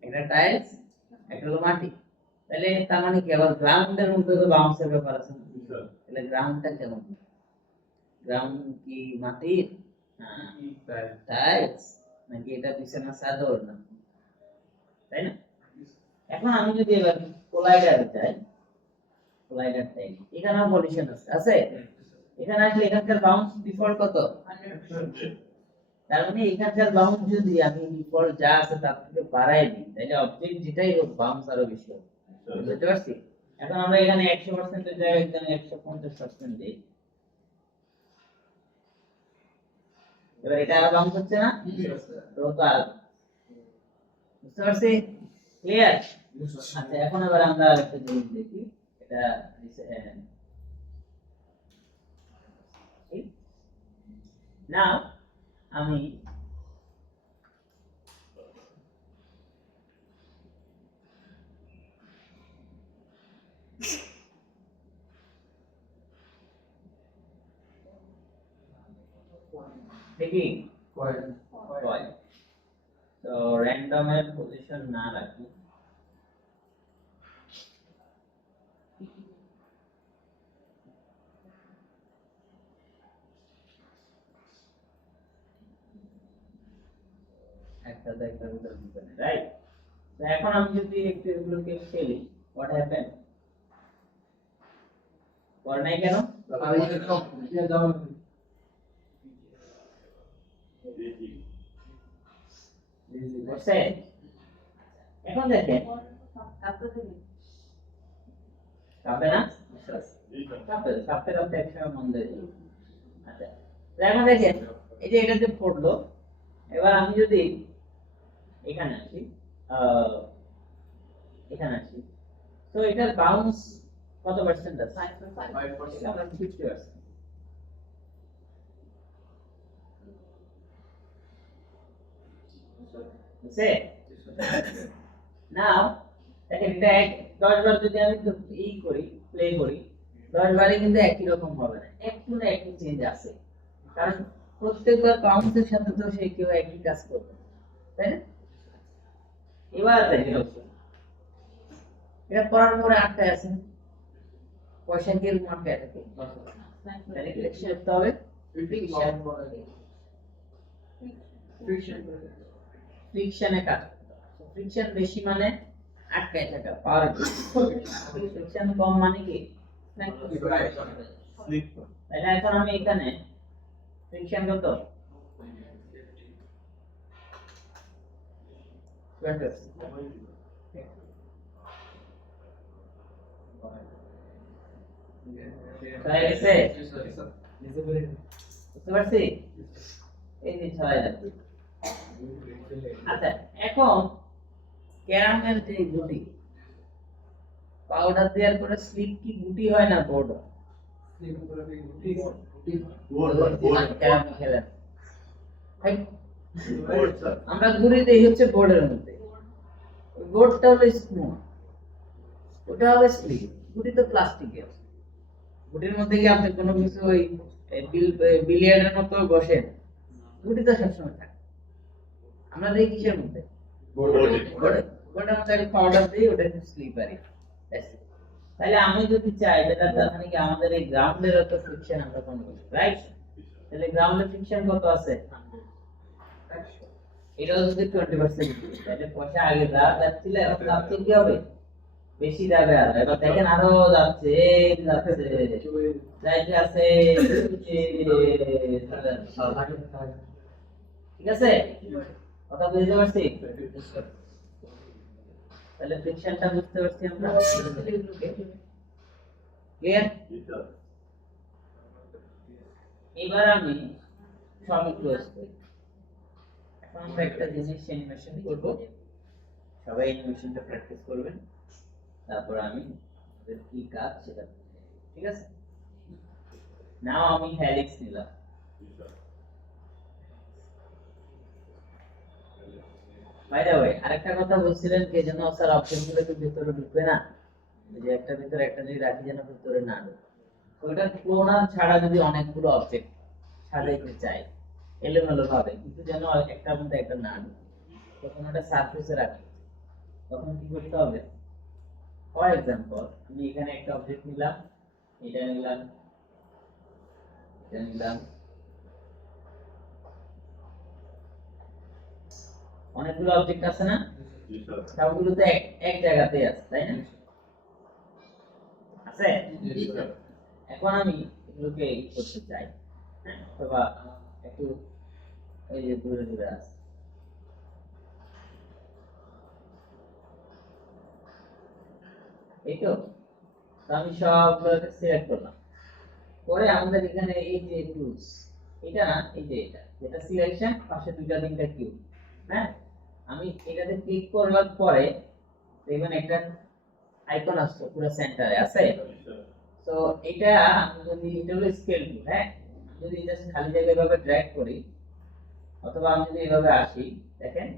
একটা টাইলস, একটা হলো মাটি। তাহলে তার মানে কি আবার গ্রাউন্ডের মধ্যে তো বাউন্সের ব্যাপার আছে? তাহলে গ্রাউন্ডটা কেমন? গ্রাউন্ড কি মাটির টাইলস নাকি এটা বিছানা চাদর না? তাই না? এখন আমি যদি এবার কোলাইডার চাই, কোলাইডার চাই, এখানেও পজিশন আছে। এখানে আসলে এখানকার বাউন্স ডিফল্ট কত? 100। তার মানে এখানকার বাউন্স যদি আমি ডিফল্ট যা আছে তার থেকে বাড়াই দিই, তাহলে অবজেক্ট যেটাই হোক বাউন্স আরো বেশি হবে। বুঝতে পারছি? এখন আমরা এখানে 100% এর জায়গায় এখানে 150% দিই। এবার এটা আরো বাউন্স হচ্ছে না? তো আর বুঝতে পারছি? ক্লিয়ার? আচ্ছা, এখন আবার আমরা আরেকটা জিনিস দেখি। এটা নাও আমি দেখি কয়েল, তো র্যান্ডম এর পজিশন না রাখি, একটা একটা ভিতরে দিবেন, রাইট? তো এখন আমি যদি একটু এগুলোকে ফেলি, হোয়াট হ্যাপেন? করে নাই কেন? বুঝছে? এখন দেখেন কাঁপে না? কাঁপতে কাঁপতে কাঁপতে একসময় মন দিয়ে যাবে। আচ্ছা, তো এখন দেখেন এই যে এটা যে পড়লো, এবার আমি যদি এখানে আসি, এখানে আসি, তো এটার বাউন্স কত পার্সেন্ট আছে? 50%। বুঝছে? নাও দেখেন এটা 10 বার যদি আমি ই করি, প্লে করি, 10 বারে কিন্তু একই রকম হবে না, একটু না একটু চেঞ্জ আছে। কারণ প্রত্যেকবার বাউন্সের সাথে তো সে কেউ একই কাজ করবে, তাই না? এবার দেখেন এটা করার পরে আটটায় আছে, পয়সা কি এরকম আটকায় থাকে? তাহলে কি করতে হবে? ফ্রিকশনে কাজ। ফ্রিকশন বেশি মানে আটকায় থাকা, পাওয়ার। ফ্রিকশন কম মানে কি? তাহলে এখন আমি এখানে ফ্রিকশন কত? 20। তাই গেছে? বুঝতে পারছি? এই যে ছড়াই যাচ্ছে। আচ্ছা, এখন ক্যারামেল যে গুটি, পাউডার দেওয়ার পরে স্লিপ কি গুটি হয় না বোর্ড? ক্যারামেল খেলেন আমরা ঘুরে দেই হচ্ছে বোর্ডের মধ্যে, বোর্ডটা হলো স্মুথ, ওটা হলো স্লিপ, গুটি তো প্লাস্টিকের। গুটির মধ্যে কি আপনি কোনো কিছু ওই বিলিয়ার্ডের মতো বসেন, গুটি তো সবসময় থাকে। আমরা দেখি কিসের মধ্যে? বোর্ডের মধ্যে একটা পাউডার দিই, ওটা একটু স্লিপারি। তাহলে আমি যদি চাই, যেটা তার মানে কি আমাদের এই গ্রাউন্ডের একটা ফ্রিকশন আমরা কম করি, রাইট? তাহলে গ্রাউন্ডের ফ্রিকশন কত আছে? এটা যদি 20% দিই, তাহলে পয়সা আগে যাচ্ছিল, এখন যাচ্ছে কি হবে? বেশি যাবে। আর এবার দেখেন আরো যাচ্ছে, যাচ্ছে, যাইতে আছে। ঠিক আছে, কথা বুঝতে পারছি? তাহলে ফ্রিকশনটা বুঝতে পারছি আমরা। ক্লিয়ার? এবার আমি সবই ক্লোজ করি। এখন আমরা একটা জিনিস অ্যানিমেশন করব, সবাই অ্যানিমেশনটা প্র্যাকটিস করবেন, তারপর আমি ওদের কি কাজ সেটা বলবো। ঠিক আছে? নাও আমি হেলিক্স নিলাম। বাই দ্য ওয়ে আরেকটা কথা বলছিলেন কে যেন স্যার অপশনগুলো একটু ভিতরে ঢুকবে না, এই যে একটা ভিতরে একটা যদি রাখি যেন ভিতরে না ঢুকে। ওটা ক্লোনার ছাড়া যদি অনেকগুলো অবজেক্ট সাজাইতে চাই এলোমেলো ভাবে, কিন্তু যেন একটার মধ্যে একটা না ঢুকে, তখন ওটা সারফেসে রাখি। তখন কি করতে হবে? ফর এক্সাম্পল আমি এখানে একটা অবজেক্ট নিলাম, এটা নিলাম, এটা নিলাম, অনেকগুলো অবজেক্ট আছে না? সবগুলো তো এক এক জায়গাতে আছে, তাই না? আছে? এখন আমি এগুলোকে ই করতে চাই, হ্যাঁ, অথবা একটু এই যে দূরে দূরে আছে, এই তো। তো আমি সবগুলোকে সিলেক্ট করলাম, পরে আমাদের এখানে এই যে টুলস, এটা না, এই যে এটা যেটা সিলেকশন, পাশে দুইটা তিনটা কিউ, হ্যাঁ, আমি এটাতে ক্লিক করার পরে দেখবেন একটা আইকন আসছে পুরো সেন্টারে আছে। তো এটা আমি যদি এটা হলো স্কেল টুল, হ্যাঁ, যদি জাস্ট খালি জায়গায় এভাবে ড্র্যাগ করি, অথবা আমি যদি এভাবে আসি, দেখেন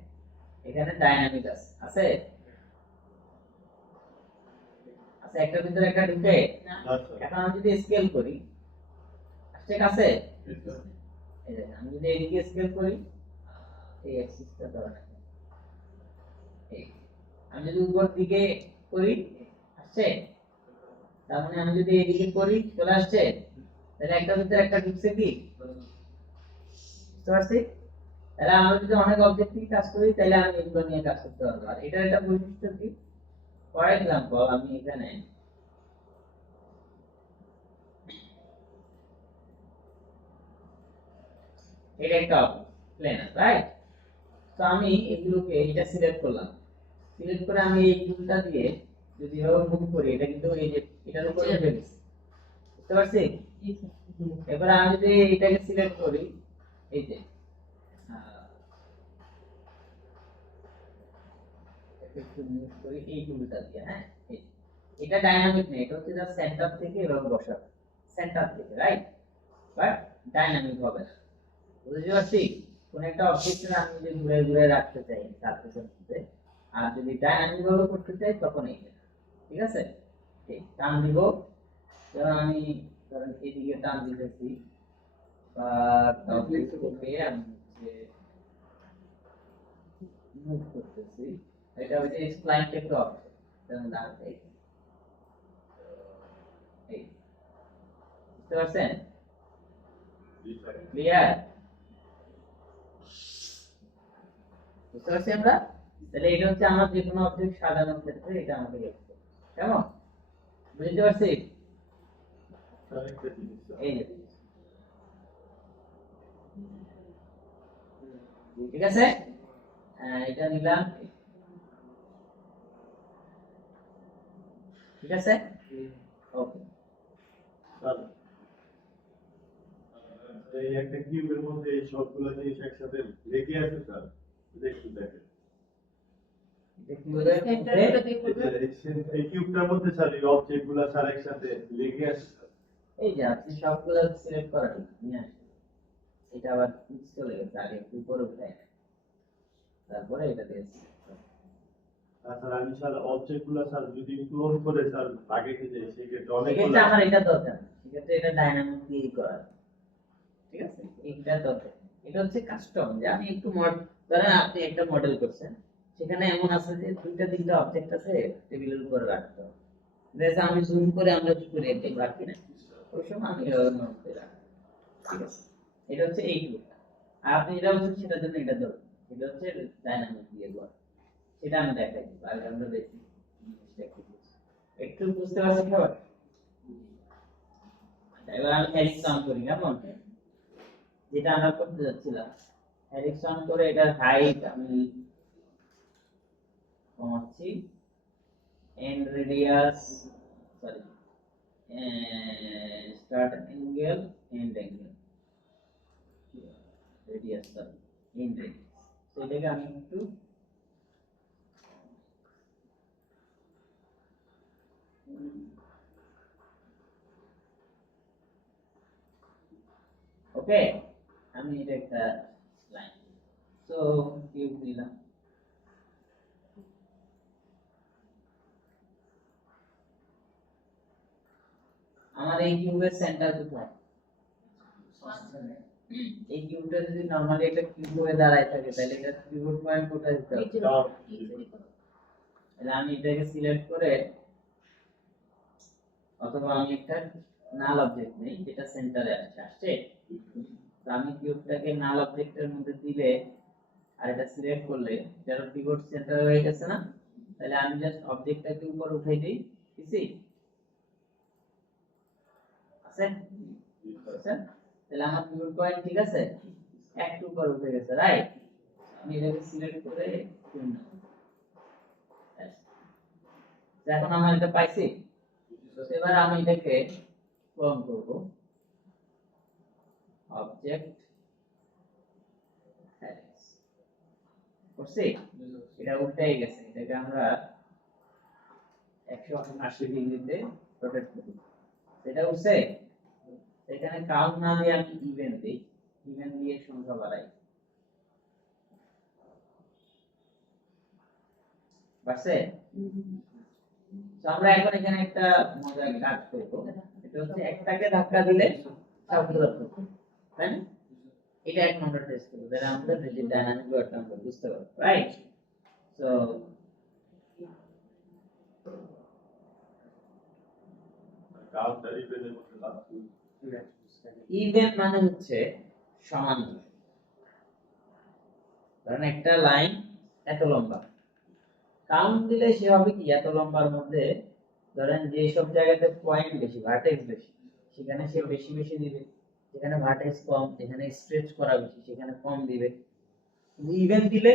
এখানে ডাইনামিক আছে আছে আছে, একটার ভিতরে একটা ঢুকে। এখন আমি যদি স্কেল করি, ঠিক আছে, এই দেখেন আমি যদি এদিকে স্কেল করি, এই অ্যাক্সিসটা ধরে রাখেন, এই আমি যদি উপর দিকে করি আসছে, তার মানে আমি যদি এদিকে করি চলে আসছে, তাহলে একটার ভিতরে একটা ঢুকছে কি, বুঝতে পারছি? তাহলে আমরা যদি অনেক অবজেক্ট নিয়ে কাজ করি তাহলে আমি এগুলো নিয়ে কাজ করতে পারবো। আর এটার একটা বৈশিষ্ট্য কি, ফর এক্সাম্পল আমি এখানে এটা একটা প্লেন, রাইট? তো আমি এগুলোকে এটা সিলেক্ট করলাম, সিলেক্ট করে আমি এই টুলটা দিয়ে যদি এভাবে মুভ করি, এটা কিন্তু এই যে এটার উপরে উঠে গেছে, বুঝতে পারছি? এবার আমি যদি এটাকে সিলেক্ট করি, এই যে একটু মুভ করি এই টুলটা দিয়ে, হ্যাঁ, এই এটা ডাইনামিক নেই, এটা হচ্ছে জাস্ট সেন্টার থেকে এভাবে বসাবো, সেন্টার থেকে, রাইট? বাট ডাইনামিক হবে না, বুঝতে পারছি? কোন একটা অবজেক্টের আমি যদি ঘুরে ঘুরে রাখতে চাই সারফেসের মধ্যে, আর যদি ডাইনামিক ভাবে করতে চাই তখন এই, ঠিক আছে, এই টান দিব, যেমন আমি ধরেন এদিকে টান দিতেছি, বা অবজেক্টকে আমি মুভ করতেছি, এটা হচ্ছে স্প্লাইন টেক্ট অবজেক্ট, যেমন ডান এই এই, বুঝতে পারছেন? ক্লিয়ার? বুঝতে পারছি আমরা? তাহলে এটা হচ্ছে আমার যে কোনো অবজেক্ট সাজানোর ক্ষেত্রে এটা আমাকে ইউজ করতে, কেমন? বুঝতে পারছি? এই যে, ঠিক আছে, এটা নিলাম, ঠিক আছে, ওকে। এই একটা কিউবের মধ্যে এই সবগুলো জিনিস একসাথে লেগে আছে স্যার, দেখুন দেখেন এই কিউবটার মধ্যে স্যার এই অবজেক্ট গুলো স্যার একসাথে লেগে আছে স্যার। এই যে আপনি সবগুলো সিলেক্ট করা নিয়ে আসেন, এটা আবার নিচে চলে গেছে, আগে একটু উপরে উঠাই, তারপরে এটা দিয়ে স্যার আমি স্যার অবজেক্ট গুলো স্যার যদি ক্লোন করে স্যার আগে যাই সেক্ষেত্রে অনেকগুলো সেক্ষেত্রে আমার এটা দরকার নেই, সেক্ষেত্রে এটা ডাইনামিক দিয়ে করা, ঠিক আছে, এটা দরকার। এটা হচ্ছে কাস্টম, যে আমি একটু ধরেন আপনি একটা মডেল করছেন, সেখানে এমন আছে যে দুইটা তিনটা অবজেক্ট আছে টেবিলের উপরে রাখতে হবে, যেটা আমি জুম করে আমরা কি করি একদম রাখি না, ওই সময় আমি এভাবে নোট করে রাখি, ঠিক আছে। এটা হচ্ছে এই টুলটা, আর আপনি যেটা বলছেন সেটার জন্য এটা দরকার, এটা হচ্ছে ডাইনামিক দিয়ে করা, সেটা আমি দেখাই দিব, আগে আমরা বেসিক জিনিসটা একটু বুঝতে পারছি সবাই? এবার আমি হেলিক্স অন করি, কেমন? যেটা আমরা করতে যাচ্ছিলাম, হেলিক্স অন করে এটার হাইট আমি কমাচ্ছি, end radius, sorry start angle, end angle, radius, sorry end radius. তো এটাকে আমি একটু ওকে, আমি এটা একটা লাইন, সো কিউব দিলাম। আমার এই কিউবের সেন্টার কোথায়? এই কিউবটা যদি নরমালি একটা কিউব হয়ে দাঁড়ায় থাকে তাহলে এটা পিভট পয়েন্ট কোথায় দিতে হবে? তাহলে আমি এটাকে সিলেক্ট করে, অথবা আমি একটা নাল অবজেক্ট নেই যেটা সেন্টারে আসছে, তো আমি কিউবটাকে নাল অবজেক্টের মধ্যে দিলে আর এটা সিলেক্ট করলে যার পিভট সেন্টার হয়ে গেছে না, তাহলে আমি জাস্ট অবজেক্টটাকে উপর উঠাই দেই, দিছি আছে আচ্ছা, তাহলে আমার পিভট পয়েন্ট ঠিক আছে, একটু উপর উঠে গেছে, রাইট? আমি এটাকে সিলেক্ট করে এখন আমার এটা পাইছি। তো এবার আমি এটাকে ক্লোন করব, অবজেক্ট করছি, এটা উল্টাই গেছে, এটাকে আমরা 180 ডিগ্রিতে রোটেট করি, এটা উঠছে। এখানে কাউন্ট না দিয়ে আমি ইভেন দিই, ইভেন দিয়ে সংখ্যা বাড়াই, বাড়ছে। তো আমরা এখন এখানে একটা মজার কাজ করব, এটা হচ্ছে একটাকে ধাক্কা দিলে সবগুলো করব, তাই না? এটা এখন আমরা টেস্ট করব, তাহলে আমাদের রিজিড ডাইনামিক ওয়ার্ড আমরা বুঝতে পারবো, রাইট? সো কাউন্টার ইভেনের মধ্যে লাভ ইভেন মানে হচ্ছে সমান। কারণ একটা লাইন এত লম্বা, কাউন্ট দিলে সে হবে কি এত লম্বার মধ্যে ধরেন যে সব জায়গাতে পয়েন্ট বেশি, ভার্টেক্স বেশি, সেখানে সে বেশি বেশি দিবে, যেখানে ভার্টেক্স কম, যেখানে স্ট্রেচ করা বেশি সেখানে কম দিবে। ইভেন দিলে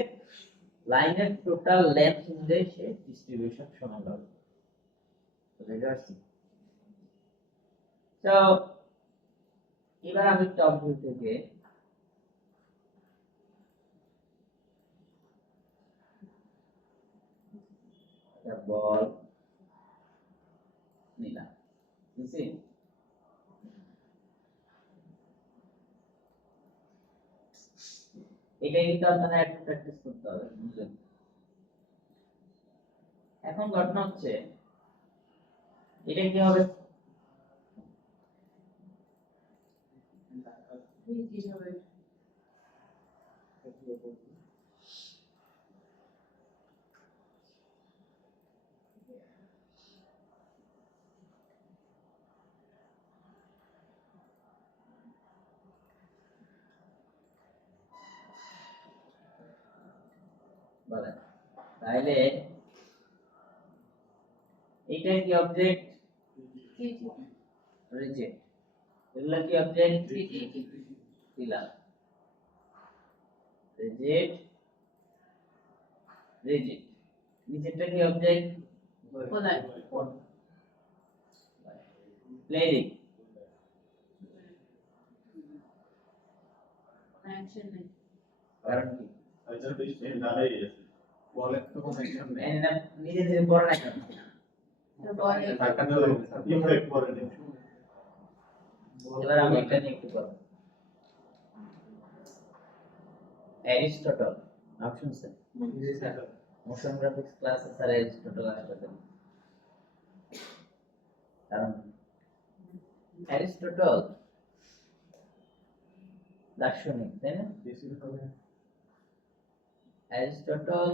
লাইনের টোটাল লেন্থ অনুযায়ী সে ডিস্ট্রিবিউশন সমান হবে, বুঝতে পারছি? তো এবার আমি টপ ভিউ থেকে একটা বল নিলাম, বুঝছি? এটা কিন্তু আপনারা একটু প্র্যাকটিস করতে হবে, বুঝলেন? এখন ঘটনা হচ্ছে এটা কি হবে, বলেন? তাহলে এইটা কি অবজেক্ট? রিজেক্ট। এগুলা কি অবজেক্ট? দিলাম রিজেক্ট, রিজেক্ট। নিচেরটা কি অবজেক্ট? প্লেরিং। কারণ কি? আচ্ছা এই দাঁড়াই আছে বলের তো কোনো অ্যাকশন নেই, এন্ড নিজে নিজে পড়ে না কেন? ধাক্কা দেওয়া ইমপ্যাক্ট করে না এবার আমি এটা নিয়ে একটু করব। অ্যারিস্টটল নাম শুনছেন? মোশন গ্রাফিক্স ক্লাসে স্যার অ্যারিস্টটল আসতে, কারণ অ্যারিস্টটল দার্শনিক, তাই না? অ্যারিস্টটল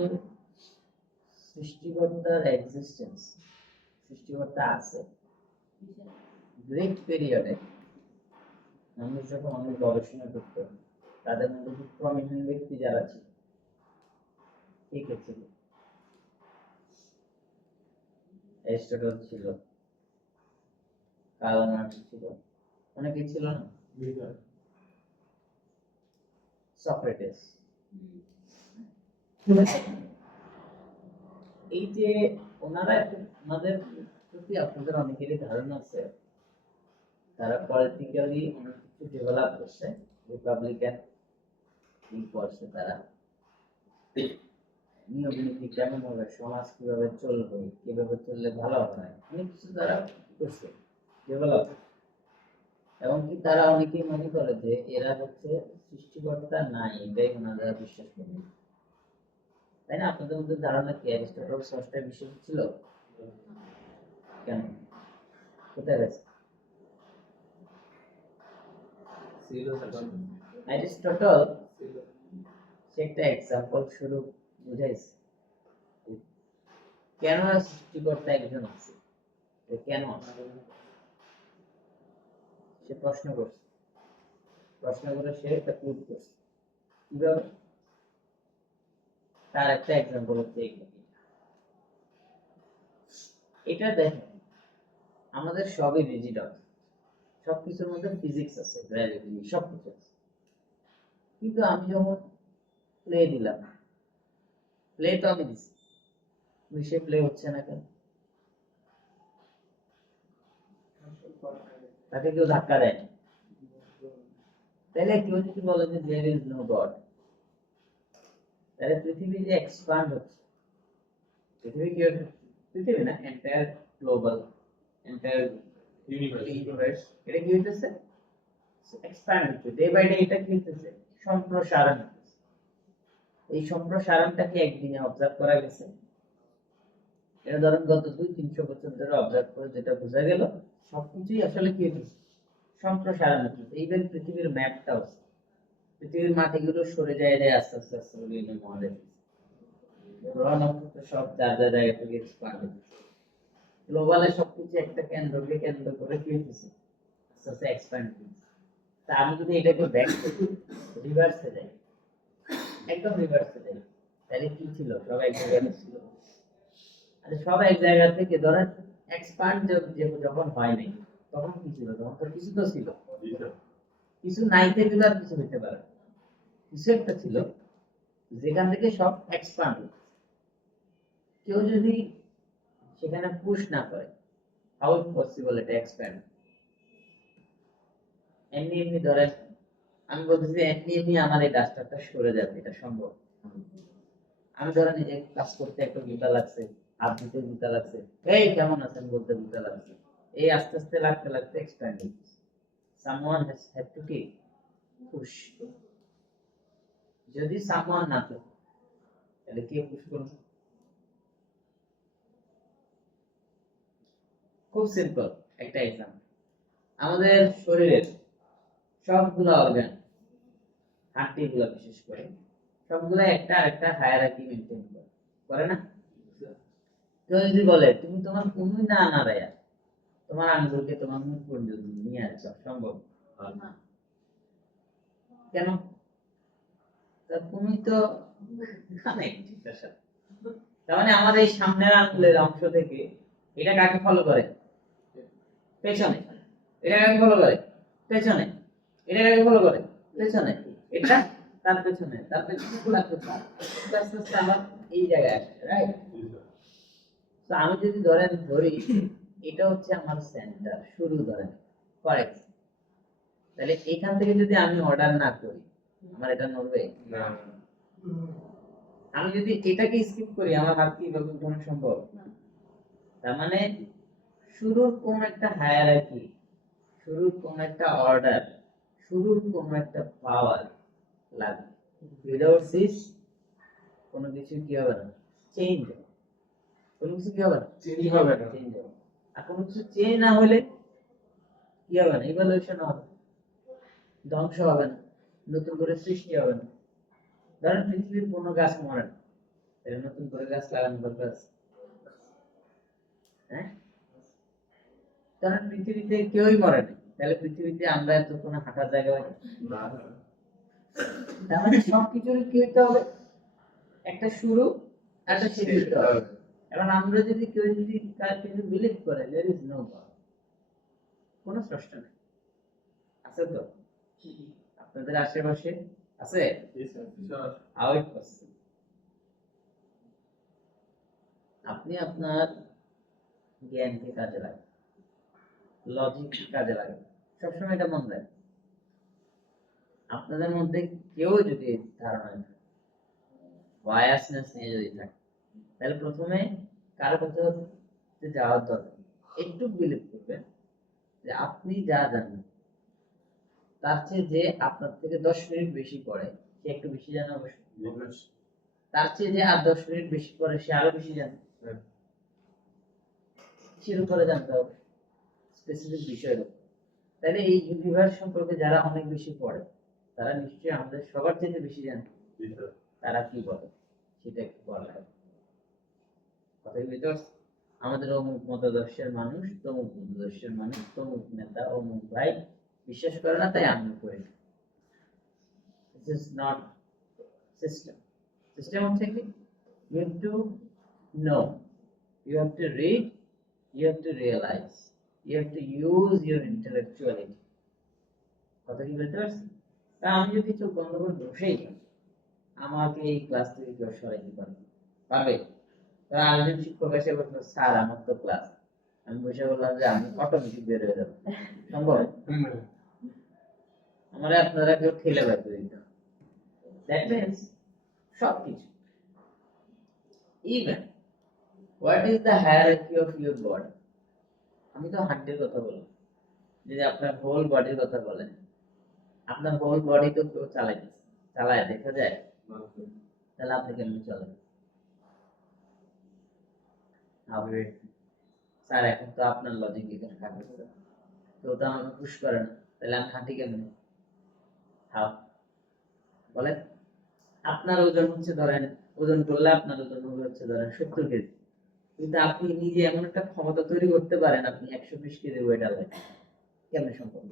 সৃষ্টিকর্তার এক্সিস্টেন্স, সৃষ্টিকর্তা আছে, গ্রেট পিরিয়ডে মানুষ যখন অনেক গবেষণা করত, তাদের মধ্যে খুব প্রমিনেন্ট ব্যক্তি যারা ছিল, কে কে ছিল? অ্যারিস্টটল ছিল, কার্ল মার্কস ছিল, অনেকে ছিল না? সক্রেটিস। এই যে ওনারা ওনাদের প্রতি আপনাদের অনেকেরই ধারণা আছে তারা পলিটিক্যালি অনেক কিছু ডেভেলপ করছে, রিপাবলিকান করছে তারা, নিয়ম নীতি কেমন হবে, সমাজ কিভাবে চলবে, কিভাবে চললে ভালো হয়, অনেক কিছু তারা করছে ডেভেলপ। এবং কি তারা অনেকেই মনে করে যে এরা হচ্ছে সৃষ্টিকর্তা নাই, এটাই ওনারা বিশ্বাস করে, তাই না? আপনাদের মধ্যে ধারণা কি অ্যারিস্টটল স্রষ্টায় বিশ্বাস ছিল? কেন? কোথায় গেছে? ছিল স্যার, অ্যারিস্টটল ছিল। সে একটা এক্সাম্পল শুরু বুঝাইছে কেন সৃষ্টিকর্তা একজন আছে, এ কেন আছে? সে প্রশ্ন করছে, প্রশ্ন করে সে একটা প্রুভ করছে কিভাবে। তার একটা এক্সাম্পল হচ্ছে এটা দেখেন, আমাদের সবই রিজিড আছে, সবকিছুর মধ্যে ফিজিক্স আছে, গ্র্যাভিটি, সবকিছু আছে, কিন্তু আমি যখন প্লে দিলাম, প্লে তো আমি দিছি, সে প্লে হচ্ছে না কেন? তাকে কেউ ধাক্কা দেয়, তাহলে কেউ যদি বলে যে দেয়ার ইজ নো গড, তাহলে পৃথিবী যে এক্সপান্ড হচ্ছে, পৃথিবী কি হচ্ছে? পৃথিবী না, এন্টায়ার গ্লোবাল, এন্টায়ার ইউনিভার্স, এটা কি হইতেছে? এক্সপ্যান্ড হচ্ছে ডে বাই ডে। এটা কি হইতেছে? সম্প্রসারণ হচ্ছে। এই সম্প্রসারণটাকে একদিনে অবজার্ভ করা গেছে। এটা ধরেন গত 200-300 বছর ধরে অবজার্ভ করে যেটা বোঝা গেল, সবকিছুই আসলে কি হচ্ছে? সম্প্রসারণ হচ্ছে। ইভেন পৃথিবীর ম্যাপটাও, পৃথিবীর মাটিগুলো সরে যায় যায় আস্তে আস্তে আস্তে বিভিন্ন মহাদেশ, গ্রহ নক্ষত্র সব যার যার জায়গা থেকে এক্সপ্যান্ড হচ্ছে। গ্লোবালে সবকিছু একটা কেন্দ্রকে কেন্দ্র করে কি হচ্ছে? আস্তে আস্তে এক্সপ্যান্ড হচ্ছে। তা আমি যদি এটাকে ব্যাক করি, রিভার্সে যাই, একদম রিভার্সে যাই, তাহলে কি ছিল? সব এক জায়গায় ছিল। আচ্ছা, সব এক জায়গা থেকে ধরেন এক্সপ্যান্ড যখন হয় নাই, তখন কি ছিল? তখন তো কিছু তো ছিল, কিছু নাই থেকে তো আর কিছু হইতে পারে না। কিছু একটা ছিল যেখান থেকে সব এক্সপ্যান্ড হচ্ছে। কেউ যদি সেখানে পুশ না করে, হাউ ইজ পসিবল এটা এক্সপ্যান্ড? এমনি এমনি ধরেন আমি বলতেছি এমনি এমনি আমার এই ডাস্টারটা সরে যাবে, এটা সম্ভব? আমি ধরেন এই যে কাজ করতে একটা জুতা লাগছে, হাত দিতে জুতা লাগছে, এই কেমন আছেন বলতে জুতা লাগছে, এই আস্তে আস্তে লাগতে লাগতে এক্সপ্যান্ড হচ্ছে। সামওয়ান হ্যাজ হ্যাড টু কি পুশ। যদি সামওয়ান না থাকে, তাহলে কে পুশ করবে? খুব সিম্পল একটা এক্সাম্পল, আমাদের শরীরের সবগুলো অর্গান, হাড্ডিগুলো বিশেষ করে সবগুলো একটা আরেকটা হায়ারার্কি মেইনটেইন করে, করে না? কেউ যদি বলে তুমি তোমার কোনই না নাড়ায়া তোমার আঙ্গুলকে তোমার মুখ পর্যন্ত নিয়ে আসা সম্ভব? না। কেন? তা তুমি তো কানেক্ট এটার সাথে। তার মানে আমাদের এই সামনের আঙ্গুলের অংশ থেকে এটা কাকে ফলো করে? পেছনে। এটা কাকে ফলো করে? পেছনে। এটা কাকে ফলো করে? পেছনে। এটা তার পেছনে, তার পেছনে, তার পেছনে, আস্তে আস্তে আবার এই জায়গায় আসে, রাইট? তো আমি যদি ধরি এটা হচ্ছে আমার সেন্টার, শুরু ধরেন, করেক্ট, তাহলে এখান থেকে যদি আমি অর্ডার না করি, আমার এটা নড়বে না, আমি যদি এটাকে স্কিপ করি, আমার হাত কি এভাবে উঠানো সম্ভব? তার মানে শুরুর কোন একটা হায়ারার্কি, শুরুর কোন একটা অর্ডার, শুরুর কোন একটা পাওয়ার লাগবে। উইদাউট দিস কোনো কিছু কি হবে না, চেঞ্জ হবে। কোনো কিছু কি হবে না, চেঞ্জ হবে না। চেঞ্জ হবে। আর কোনো কিছু চেঞ্জ না হলে কি হবে না, ইভলিউশন হবে, ধ্বংস হবে না, নতুন করে সৃষ্টি হবে না। ধরেন পৃথিবীর কোনো গাছ মরে না, তাহলে নতুন করে গাছ লাগানো দরকার আছে? হ্যাঁ? কারণ পৃথিবীতে কেউই মরে না, তাহলে পৃথিবীতে আমরা এত কোনো হাঁটার জায়গা হয়? তার মানে সবকিছুর কি হতে হবে? একটা শুরু, একটা শেষ হতে হবে। এখন আমরা যদি কেউ যদি তার কিছু বিলিভ করে there is no God, কোনো স্রষ্টা নেই, আছে তো? আপনাদের আশেপাশে আছে? How it possible? আপনি আপনার জ্ঞানকে কাজে লাগান, লজিক কাজে লাগান, সবসময় এটা মনে রাখবেন। আপনাদের মধ্যে কেউ যদি ধারণা বায়াসনেস নিয়ে যদি থাকে, তাহলে প্রথমে কারো কোথাও যাওয়ার দরকার নেই। একটু বিলিভ করবেন যে আপনি যা জানেন তার চেয়ে যে আপনার থেকে 10 মিনিট বেশি পড়ে সে একটু বেশি জানে অবশ্যই। তার চেয়ে যে আর 10 মিনিট বেশি পড়ে সে আরো বেশি জানে। কিসের উপরে জানতে হবে? স্পেসিফিক বিষয়ের উপর। তাহলে এই ইউনিভার্স সম্পর্কে যারা অনেক বেশি পড়ে তারা নিশ্চয়ই আমাদের সবার থেকে বেশি জানে। তারা কি বলে সেটা একটু বলা লাগে। কথার ভিতর আমাদের অমুক মতাদর্শের মানুষ, তমুক মতাদর্শের মানুষ, তমুক নেতা, অমুক ভাই বিশ্বাস করে না, তাই আমি করি না। This is not system. System হচ্ছে কি? You have to know, you have to read, you have to realize, you have to use your intellectuality. কথা কি বলতে পারছি? তা আমি যদি চোখ বন্ধ করে বসেই থাকি, আমাকে এই ক্লাস থেকে কেউ সরাইতে পারবে? তারা আরেকজন শিক্ষক এসে বললো, স্যার আমার তো ক্লাস। আমি বসে বললাম যে আমি অটোমেটিক বের হয়ে যাবো, সম্ভব? আমার আপনারা কেউ ঠেলে বেড়াতে দিত। দ্যাট মিনস সবকিছু, even what is the hierarchy of your body. আমি তো হার্টের কথা বললাম, যদি আপনার হোল বডির কথা বলেন, আপনার হোল বডি তো কেউ চালায় দেখা যায়, তাহলে আপনি কেমনি চলেন? আপনি স্যার এখন তো আপনার লজিক লিখে রাখা হয়েছে, কেউ তো আমাকে পুশ করে না, তাহলে আমি হাঁটি কেমনি? হাও বলেন। আপনার ওজন হচ্ছে ধরেন, ওজন করলে আপনার ওজন হচ্ছে ধরেন 70 কেজি, কিন্তু আপনি নিজে এমন একটা ক্ষমতা তৈরি করতে পারেন আপনি 120 কেজি ওয়েট আনবেন, কেমন সম্ভব?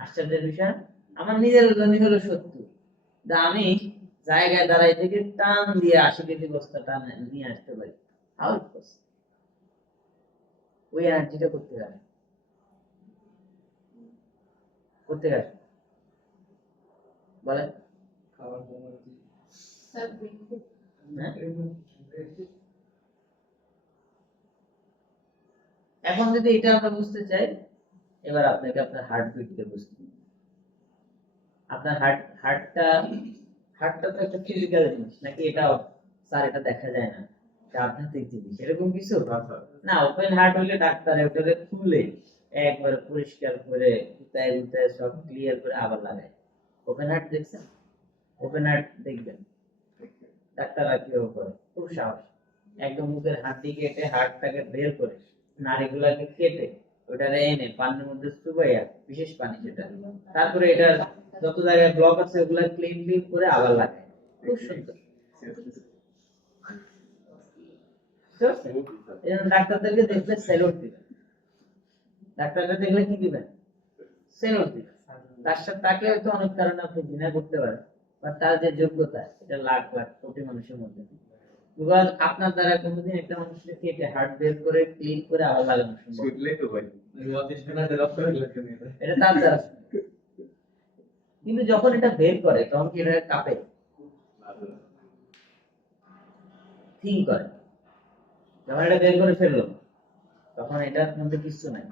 আশ্চর্যের বিষয়। আমার নিজের ওজনই হলো 70, আমি জায়গায় দাঁড়াই থেকে টান দিয়ে 80 কেজি বস্তা টান নিয়ে আসতে পারি। How it possible? ওই এনার্জিটা করতে পারে, করতে পারে বলেন। খাওয়ার জন্য কি? হ্যাঁ? এখন যদি এটা আমরা বুঝতে চাই, এবার আপনাকে আপনার হার্টবিটকে বুঝতে হবে। আপনার হার্টটা তো একটা ফিজিক্যাল জিনিস নাকি? এটাও স্যার এটা দেখা যায় না, এটা আধ্যাত্মিক জিনিস, এরকম কিছু না। ওপেন হার্ট হলে ডাক্তার ওটাকে খুলে একবার পরিষ্কার করে গুতায় গুতায় সব ক্লিয়ার করে আবার লাগায়। ওপেন হার্ট দেখছেন? ওপেন হার্ট দেখবেন ডাক্তাররা কিভাবে করে, খুব সাহস। একদম মুখের হাড্ডি কেটে হাড়টাকে বের করে নাড়িগুলাকে কেটে ওটারে এনে পানির মধ্যে চুবাইয়া, বিশেষ পানি যেটা, তারপরে এটার যত জায়গায় ব্লক আছে ওগুলা ক্লিন করে আবার লাগায়। খুব সুন্দর। এই জন্য ডাক্তারদেরকে দেখলে স্যালুট দিবেন। ডাক্তাররা দেখলে কি দিবেন? স্যালুট দিবেন। তার সাথে তাকে হয়তো অনেক কারণে আপনি ঘৃণা করতে পারেন, বাট তার যে যোগ্যতা এটা লাখ লাখ কোটি মানুষের মধ্যে। বিকজ আপনার দ্বারা কোনোদিন একটা মানুষকে কেটে হার্ট বের করে ক্লিন করে আবার লাগানো সম্ভব? এটা তার দ্বারা। কিন্তু যখন এটা বের করে তখন কি এটা কাঁপে? থিঙ্ক করে। যখন এটা বের করে ফেললো তখন এটার মধ্যে কিছু নাই,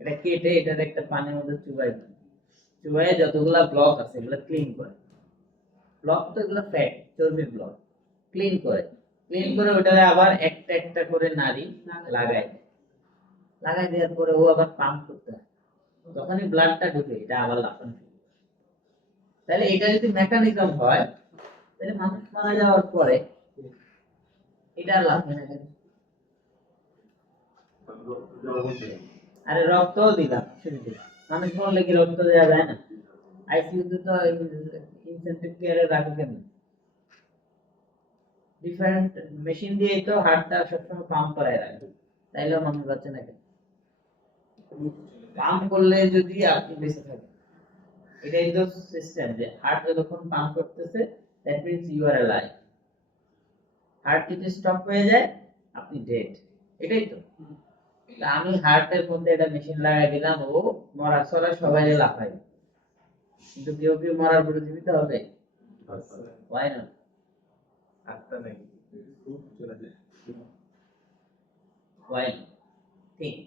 এটা কেটে এটার একটা পানির মধ্যে চুবাই যতগুলা ব্লক আছে এগুলা ক্লিন করে। ব্লক তো এগুলো ফ্যাট, চর্বির ব্লক। ক্লিন করে ওটারে আবার একটা একটা করে নাড়ি লাগাই দেওয়ার পরে ও আবার পাম্প করতে হয়, তখনই ব্লাডটা ঢুকে এটা আবার লাফানো। তাহলে এটা যদি মেকানিজম হয়, তাহলে মানুষ মারা যাওয়ার পরে এটা লাফে না কেন? আরে রক্তও দিলাম শুরুতে, মানুষ মরলে কি রক্ত দেওয়া যায় না? আইসিইউতে তো ইনসেন্টিভ কেয়ারে রাখে কেন? ডিফারেন্ট মেশিন দিয়ে তো হার্টটা সবসময় পাম্প করায় রাখে, তাইলে মানুষ বাঁচে না কেন? পাম্প করলে যদি আপনি বেঁচে থাকেন, এটাই তো সিস্টেম যে হার্ট যতক্ষণ পাম্প করতেছে that means you are alive. Heart যদি স্টপ হয়ে যায় আপনি ডেড, এটাই তো। আমি হার্টের মধ্যে একটা মেশিন লাগাই দিলাম, ও মরা সরা সবাই লাফাই, কিন্তু কেউ কেউ মরার পরে জীবিত হবে? Why not? Why not? Think.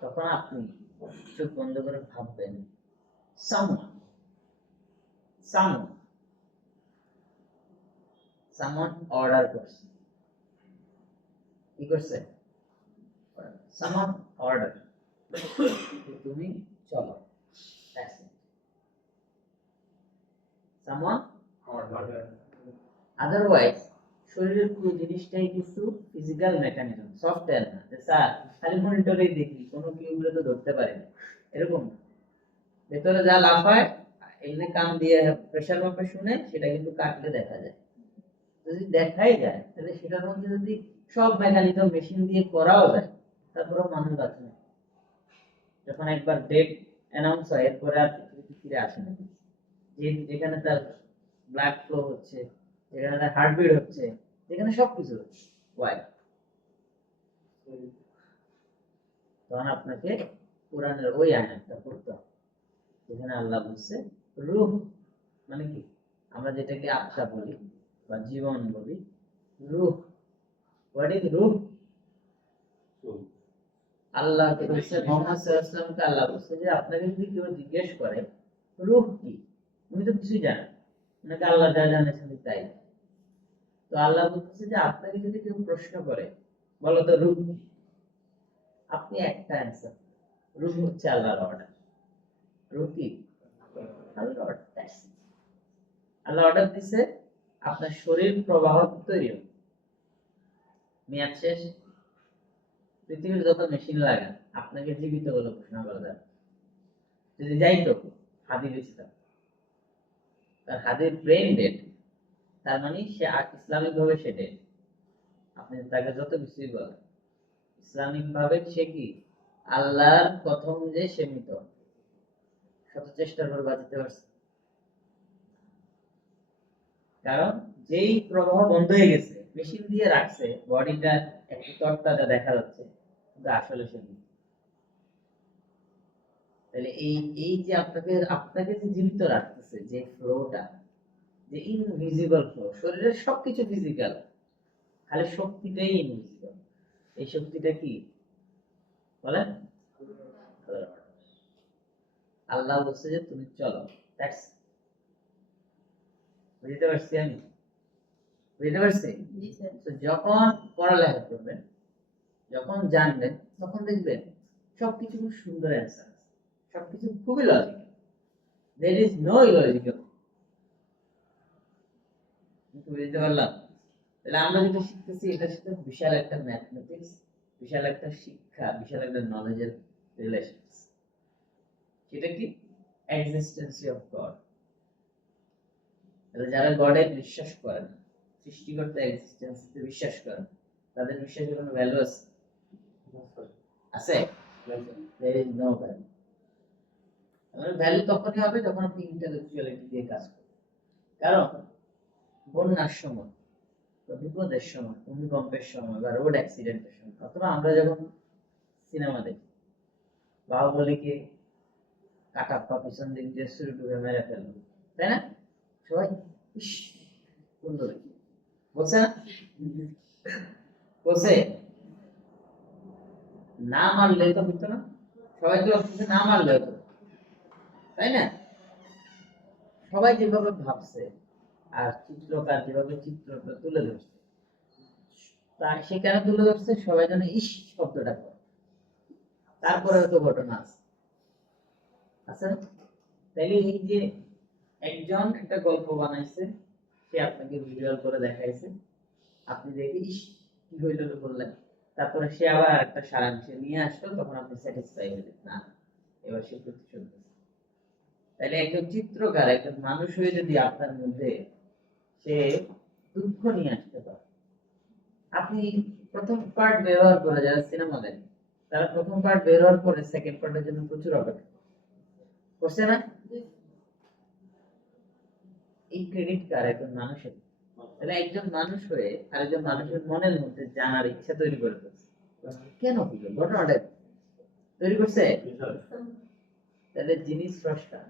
তখন আপনি চোখ বন্ধ করে ভাববেন someone someone someone অর্ডার করছে, কি করছে? someone অর্ডার, তুমি চলো, that's it. someone আদারওয়াইজ শরীরের পুরো জিনিসটাই কিছু ফিজিক্যাল মেকানিজম, সফটওয়্যার না যে স্যার খালি মনিটরেই দেখি কোনো কিউগুলো তো ধরতে পারি না, এরকম না। ভেতরে যা লাফায় এখানে কান দিয়ে প্রেসার মাপে শুনে সেটা কিন্তু কাটলে দেখা যায়। যদি দেখাই যায় তাহলে সেটার মধ্যে যদি সব মেকানিজম মেশিন দিয়ে করাও যায় তারপরেও মানুষ বাঁচে না। যখন একবার ডেট অ্যানাউন্স হয় এরপরে আর কিছু ফিরে আসে না। যেখানে তার ব্লাড ফ্লো হচ্ছে, যেখানে তার হার্টবিট হচ্ছে, যেখানে সবকিছু হচ্ছে, ওয়াই? তখন আপনাকে কোরআনের ওই আয়াতটা পড়তে হবে যেখানে আল্লাহ বলছে রূহ মানে কি, আমরা যেটাকে আত্মা বলি বা জীবন বলি, রূহ, হোয়াট ইজ রূহ? আল্লাহ বলছে, মুহাম্মদ সাল্লাল্লাহু আলাইহি ওয়াসাল্লামকে আল্লাহ বলছে যে আপনাকে যদি কেউ জিজ্ঞেস করে রূহ কি, উনি তো কিছুই জানেন, ওনাকে আল্লাহ যা জানিয়েছেন তাই। তো আল্লাহ বলতেছে যে আপনাকে যদি কেউ প্রশ্ন করে বলো তো রূহ কি, আপনি একটা অ্যান্সার, রূহ হচ্ছে আল্লাহর অর্ডার। রূহ কি? আল্লাহর অর্ডার। আল্লাহ অর্ডার দিছে আপনার শরীর প্রবাহ তৈরি হবে, মেয়াদ শেষ, পৃথিবীর যত মেশিন লাগান আপনাকে জীবিত বলে ঘোষণা করা যাবে। যদি যাইতো হাদি বেঁচে থাকতো, তার হাদির ব্রেন ডেড, তার মানে সে ইসলামিক ভাবে সে ডেড। আপনি তাকে যত কিছুই বলেন, ইসলামিক ভাবে সে কি আল্লাহর কথা অনুযায়ী সে মৃত, শত চেষ্টার পর বাঁচাতে পারছে। কারণ যেই প্রবাহ বন্ধ হয়ে গেছে, মেশিন দিয়ে রাখছে, বডিটা একটু তরতাজা দেখা যাচ্ছে, কিন্তু আসলে সে মৃত। তাহলে এই এই যে আপনাকে যে জীবিত রাখতেছে যে ফ্লোটা, যে ইনভিজিবল ফ্লো, শরীরের সবকিছু ফিজিক্যাল, খালি শক্তিটাই ইনভিজিবল। এই শক্তিটা কি বলেন? আল্লাহ বলছে যে তুমি চলো, বুঝতে পারছি আমি, বুঝতে পারছি। তো যখন পড়ালেখা করবেন, যখন জানবেন, তখন দেখবেন সবকিছু খুব সুন্দর অ্যান্সার, সবকিছু খুবই logical, there is no illogical। বুঝতে পারলাম? তাহলে আমরা যেটা শিখতেছি এটার সাথে বিশাল একটা ম্যাথমেটিক্স, বিশাল একটা শিক্ষা, বিশাল একটা নলেজের রিলেশন। সেটা কি? এক্সিস্টেন্সি অফ গড। তাহলে যারা গডে বিশ্বাস করেন, সৃষ্টিকর্তা এক্সিস্টেন্সিতে বিশ্বাস করেন, তাদের বিশ্বাসের কোনো ভ্যালু আছে? আছে? there is no value। আমার ভ্যালু তখনই হবে যখন আপনি ইন্টেলেকচুয়ালিটি দিয়ে কাজ করবেন। কারণ বন্যার সময়, বিপদের সময়, ভূমিকম্পের সময় বা রোড অ্যাক্সিডেন্টের সময়, অথবা আমরা যখন সিনেমা দেখি বাহুবলীকে কাটাপ্পা পিছন দিক দিয়ে শুরু করে মেরে ফেললো, তাই না? সবাই ইস সুন্দর বলছে না? বলছে না মারলে তো হতো না, সবাই তো না মারলে হতো, তাই না? সবাই যেভাবে ভাবছে আর চিত্রকার যেভাবে চিত্রটা তুলে ধরছে, তা সে কেন তুলে ধরছে? সবাই যেন ইস শব্দটা করে। তারপরে হয়তো ঘটনা আছে, আছে না? তাইলে এই যে একজন একটা গল্প বানাইছে, সে আপনাকে ভিজুয়াল করে দেখাইছে, আপনি দেখে ইস কি হইলো বললেন, তারপরে সে আবার একটা সারাংশে নিয়ে আসলো, তখন আপনি স্যাটিসফাই হলেন, না এবার সে প্রতিশোধ নিচ্ছে। তাহলে একজন চিত্রকার, একজন মানুষ হয়ে যদি আপনার মধ্যে সে দুঃখ নিয়ে আসতে পারে, আপনি প্রথম পার্ট ব্যবহার করে, যারা সিনেমা দেখেন তারা প্রথম পার্ট ব্যবহার করে সেকেন্ড পার্টের জন্য প্রচুর অপেক্ষা করছে না? এই ক্রেডিট কার? একজন মানুষের। তাহলে একজন মানুষ হয়ে আরেকজন মানুষের মনের মধ্যে জানার ইচ্ছা তৈরি করে ফেলছে, কেন হইল, ঘটনাটা তৈরি করছে। তাহলে যিনি স্রষ্টা,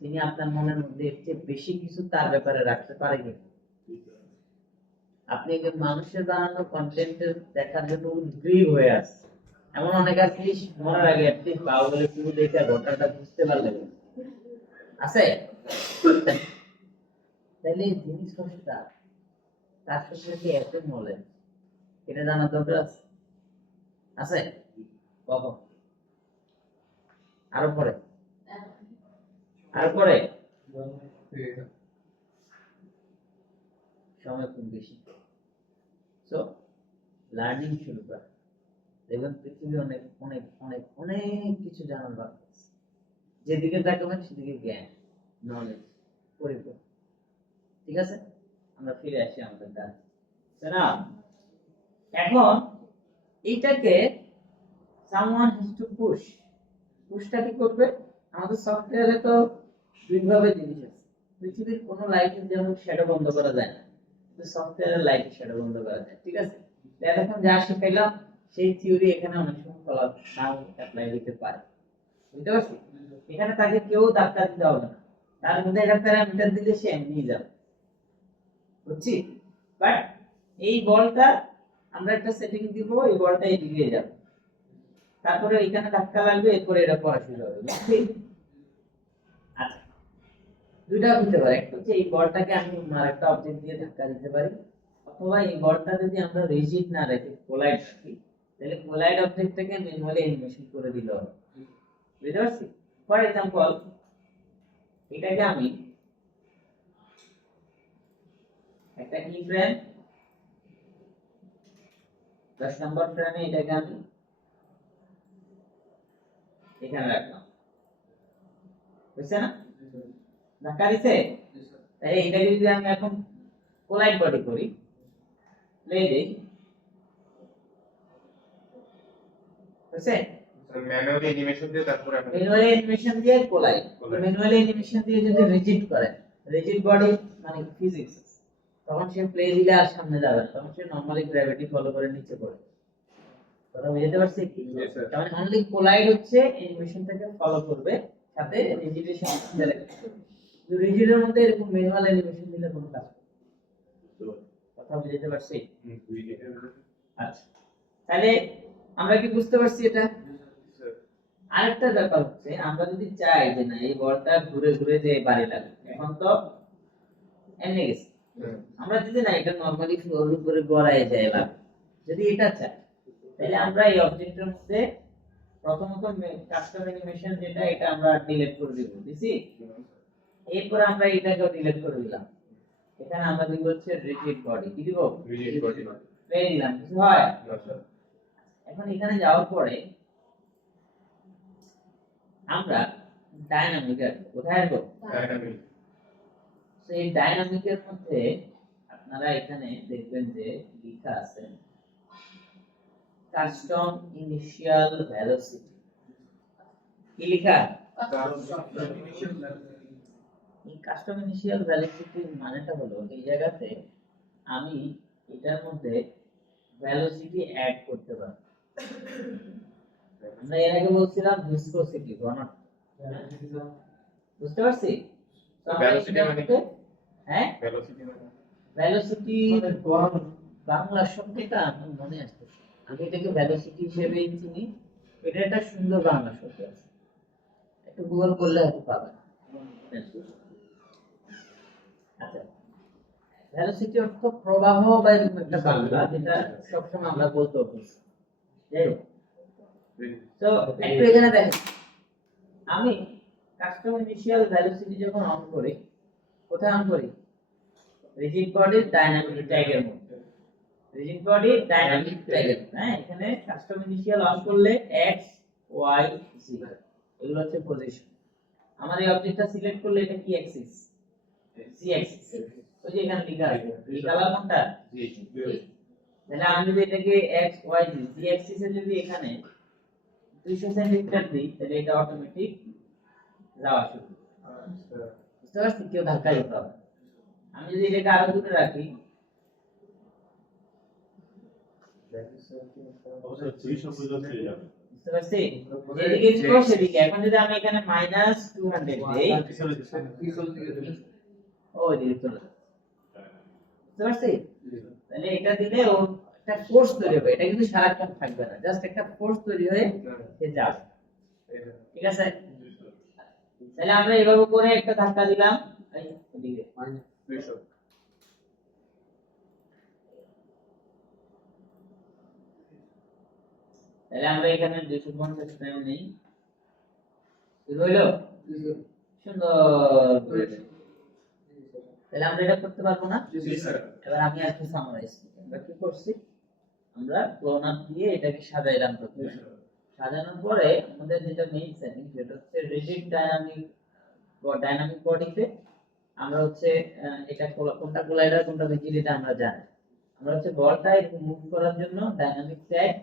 তিনি আপনার মনের মধ্যে এর চেয়ে বেশি কিছু তার ব্যাপারে রাখতে পারে কিনা? আপনি একজন মানুষের বানানো কন্টেন্টের দেখার জন্য উদ্গ্রীব হয়ে আসছে, এমন অনেক আছে মরার আগে অ্যাটলিস্ট বাউলের শুরু দেখে ঘটনাটা বুঝতে পারলে আছে। তাহলে এই জিনিস কষ্টটা তার সম্পর্কে এত নলেজ এটা জানার দরকার আছে আছে কখন আরো পরে সময় খুব বেশি। সো লার্নিং শুরু কর, দেখবেন পৃথিবী অনেক অনেক অনেক অনেক কিছু জানার বাকি আছে। যেদিকে তাকাবেন সেদিকে জ্ঞান নলেজ পরিপূর্ণ। ঠিক আছে, আমরা ফিরে আসি আমাদের কাজ। না এখন এইটাকে someone has to push, পুশটা কি করবে? আমাদের সফটওয়্যারে তো দুইভাবে জিনিস আছে। পৃথিবীর কোনো লাইটের যেমন শ্যাডো বন্ধ করা যায় না, কিন্তু সফটওয়্যারের লাইটের শ্যাডো বন্ধ করা যায়। ঠিক আছে, এখন যা শিখাইলাম সেই থিওরি এখানে অনেক সময় ফলাফল নাও অ্যাপ্লাই দিতে পারে। বুঝতে পারছি? এখানে তাকে কেউ ধাক্কা দিতে হবে না, তার মধ্যে একটা প্যারামিটার দিলে সে এমনি যাবে। বুঝছি? বাট এই বলটা আমরা একটা সেটিং দিব, এই বলটা এদিকে যাবে, তারপরে এখানে ধাক্কা লাগবে, এরপরে এটা পড়া শুরু হবে। বুঝছি? আচ্ছা, দুইটা হতে পারে, একটা হচ্ছে এই বলটাকে আমি আরেকটা অবজেক্ট দিয়ে ধাক্কা দিতে পারি, অথবা এই বলটা যদি আমরা রিজিড না রেখে কোলাইড রাখি, তাহলে কোলাইড অবজেক্টটাকে ম্যানুয়ালি অ্যানিমেশন করে দিলে হবে। বুঝতে পারছি? ফর এক্সাম্পল এটাকে আমি একটা কি ফ্রেম 10 নম্বর ফ্রেমে এটাকে আমি এখানে রাখলাম, বুঝছে না? ধাক্কা দিছে, তাই এটাকে যদি আমি এখন কোলাইড বডি করি, প্লে দেই, বুঝছে? ম্যানুয়ালি অ্যানিমেশন দিয়ে তারপরে আপনি ম্যানুয়ালি অ্যানিমেশন দিয়ে কোলাইড, ম্যানুয়ালি অ্যানিমেশন দিয়ে যদি রিজিড করে, রিজিড বডি মানে ফিজিক্স, তখন সে প্লে দিলে আর সামনে যাবে না, তখন সে নরমালি গ্র্যাভিটি ফলো করে নিচে পড়ে। কথা বুঝতে পারছি কি? তার মানে অনলি কোলাইড হচ্ছে অ্যানিমেশনটাকে ফলো করবে, সাথে রিজিডের সাথে ইন্টারঅ্যাক্ট করবে। কিন্তু রিজিডের মধ্যে এরকম ম্যানুয়াল অ্যানিমেশন দিলে কোনো কাজ হবে না। কথা বুঝতে পারছি? আচ্ছা, তাহলে আমরা কি বুঝতে পারছি এটা? আরেকটা ব্যাপার হচ্ছে, আমরা যদি চাই যে না এই বলটা ঘুরে ঘুরে যে বাড়ি লাগবে, এখন তো এমনি গেছে, আমরা যদি না এটা নরমালি ফ্লোরের উপরে গড়ায় যায় লাগবে, যদি এটা চাই, তাহলে আমরা এই অবজেক্টের মধ্যে প্রথমত কাস্টম অ্যানিমেশন যেটা, এটা আমরা ডিলিট করে দিব, দিছি। এরপর আমরা এটাকেও ডিলিট করে দিলাম, এখানে আমরা দিব হচ্ছে রিজিড বডি, কি দিব? রিজিড বডি প্লে দিলাম, কিছু হয়? এখন এখানে যাওয়ার পরে আমরা ডায়নামিক আসবো, কোথায় আসবো? ডাইনামিক। তো এই ডায়নামিকের মধ্যে আপনারা এখানে দেখবেন যে লেখা আছে কাস্টম ইনিশিয়াল ভেলোসিটি। কি লেখা? এই কাস্টম ইনিশিয়াল ভেলোসিটির মানেটা হলো এই জায়গাতে আমি এটার মধ্যে ভেলোসিটি অ্যাড করতে পারি। আমরা এর আগে বলছিলাম ভিসকোসিটি, ঘনত্ব, বুঝতে পারছি? তো আমরা ভেলোসিটি এটার মানে মধ্যে হ্যাঁ ভেলোসিটি মানে ভেলোসিটি বাংলা শব্দটা আমার মনে আসছে, আমি এটাকে ভেলোসিটি হিসেবেই চিনি। এটা একটা সুন্দর বাংলা শব্দ আছে, একটু গুগল করলে হয়তো পাবেন। আচ্ছা, ভেলোসিটি অর্থ প্রবাহ বা এরকম একটা বাংলা, যেটা সবসময় আমরা বলতে অভ্যস্ত। যাই হোক, তো একটু এখানে দেখেন, আমি কাস্টম ইনিশিয়াল ভেলোসিটি যখন অন করি, কোথায় অন করি? রিজিড বডির ডাইনামিক ট্যাগের মধ্যে, রিজিড বডি ডাইনামিক ট্যাগের, হ্যাঁ, এখানে কাস্টম ইনিশিয়াল অন করলে x y z এগুলো হচ্ছে পজিশন। আমার এই অবজেক্টটা সিলেক্ট করলে এটা কি অ্যাক্সিস? z Axis. ওই যে এখানে লেখা আছে এই কালার কোনটা? জি তাহলে আমি যদি এটাকে x y z z অ্যাক্সিসে যদি এখানে 200 সেন্টিমিটার দিই, তাহলে এটা অটোমেটিক যাওয়া শুরু করবে। বুঝতে পারছি? কেউ ধাক্কা দিতে হবে। আমি যদি এটাকে আরো দূরে রাখি, অবশ্য 300 পর্যন্ত হয়ে যাবে। বুঝতে পারছি? যেদিকে দিব সেদিকে। এখন যদি আমি এখানে -200 দেই, ও দিকে চলে যাচ্ছে। বুঝতে পারছি? তাহলে এটা দিলে ও একটা ফোর্স তৈরি হবে, এটা কিন্তু সারাক্ষণ থাকবে না, জাস্ট একটা ফোর্স তৈরি হয়ে সে যাবে। ঠিক আছে, তাহলে আমরা এভাবে করে একটা ধাক্কা দিলাম এই ওদিকে। তাহলে আমরা এখানে 250 প্রাইম নেই, শুরু হইলো সুন্দর করে। তাহলে আমরা এটা করতে পারবো না? এবার আমি একটু সামারাইজ করি। আমরা কি করছি, আমরা ক্লোন আপ দিয়ে এটাকে সাজাইলাম প্রথমে। সাজানোর পরে আমাদের যেটা মেইন সেটিং সেটা হচ্ছে রিজিড ডাইনামিক বডিতে আমরা হচ্ছে এটা কোনটা কোলাইডার কোনটা রিজিড এটা আমরা জানি। আমরা হচ্ছে বলটা এরকম মুভ করার জন্য ডাইনামিক ট্যাগ,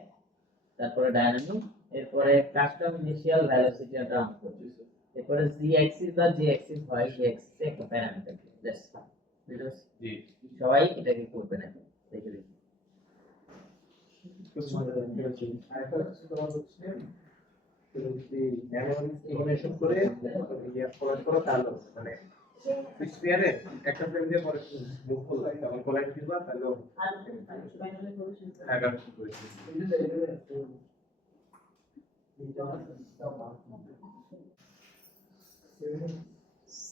তারপরে ডাইনামিক, এরপরে কাস্টম ইনিশিয়াল ভেলোসিটি এটা অন করছি, এরপরে জি অ্যাক্সিস বা জি অ্যাক্সিস হয়, জি অ্যাক্সিস একটা প্যারামিটার জাস্ট জি সবাই এটাকে করবে না, দেখে দেখি। আরেকটা হচ্ছে তোমার হচ্ছে যদি অ্যানিমেশন করে ফরওয়ার্ড করো তাহলে মানে স্পিয়ারে একটা ফ্রেম দিয়ে পরে মুভ করলে তখন কোলাইড দিবা তাহলে আর ফাইনালি সলিউশন আগাম করেছি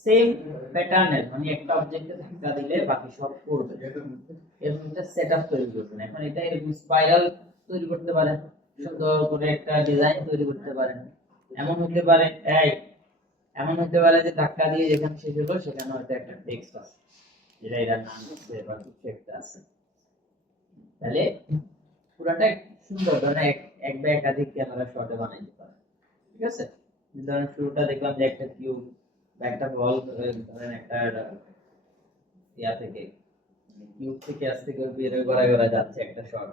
সেম প্যাটার্নের মানে একটা অবজেক্টে ধাক্কা দিলে বাকি সব করবে, এরকম একটা সেটআপ তৈরি করবেন। এখন এটা এরকম স্পাইরাল তৈরি করতে পারেন, সুন্দর করে একটা ডিজাইন তৈরি করতে পারেন। এমন হতে পারে এমন হতে পারে যে ধাক্কা দিয়ে যেখানে শেষ হলো সেখানে হয়তো একটা টেক্সট আছে, যেটা এটার নাম হচ্ছে বা কিছু একটা আছে। তাহলে পুরাটা সুন্দর ধরেন এক বা একাধিক ক্যামেরা শটে বানাইতে পারে। ঠিক আছে, ধরেন শুরুটা দেখলাম যে একটা কিউব বা একটা বল, ধরেন একটা ইয়া থেকে কিউব থেকে আস্তে করে বের করা যাচ্ছে একটা শট,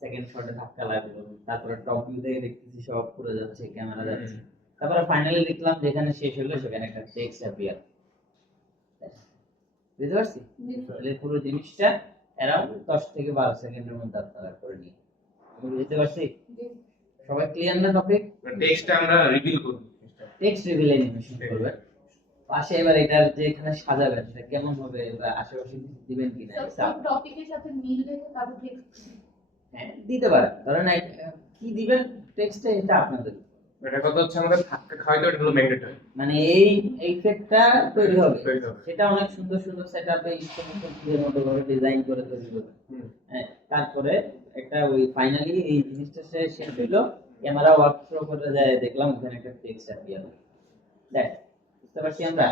সেকেন্ড শটে ধাক্কা লাগলো, তারপরে টপ ভিউ থেকে দেখতেছি সব পুরো যাচ্ছে, ক্যামেরা যাচ্ছে, তারপরে ফাইনালি দেখলাম যেখানে শেষ হলো সেখানে একটা টেক্সট অ্যাপিয়ার। বুঝতে পারছি? তাহলে পুরো জিনিসটা অ্যারাউন্ড 10 থেকে 12 সেকেন্ডের মধ্যে আপনারা করে নিন। বুঝতে পারছি? সবাই ক্লিয়ার না টপিক? টেক্সটটা আমরা রিভিল করব টেক্সট রিভিল অ্যানিমেশন করবেন। পাশে এবার এটার যে এখানে সাজাবেন সেটা কেমন হবে বা আশেপাশে কিছু দিবেন কিনা টপিকের সাথে মিল রেখে তারপর টেক্সট হ্যাঁ দিতে পারেন। ধরেন কি দিবেন টেক্সটে এটা আপনাদের, এটা কথা হচ্ছে আমাদের ধাক্কা খাওয়াইতে ওটা হলো ম্যাগনেটরি মানে এই ইফেক্টটা তৈরি হবে, তৈরি হবে। সেটা অনেক সুন্দর সুন্দর সেটআপে ইনস্ট্রুমেন্টের মতো করে ডিজাইন করে তৈরি করবে। হ্যাঁ, তারপরে একটা ওই ফাইনালি এই জিনিসটা শেষ হলো, ক্যামেরা ওয়ার্ক থ্রো করে যায়, দেখলাম ওখানে একটা টেক্সট অ্যাপিয়ার হলো। দেখ বুঝতে পারছি আমরা?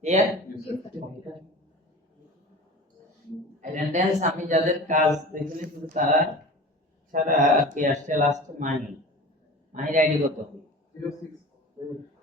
ক্লিয়ার? অ্যাটেন্ডেন্স আমি যাদের কাজ দেখিনি শুধু তারা ছাড়া কে আসছে লাস্ট মাহির আইডি কত? 06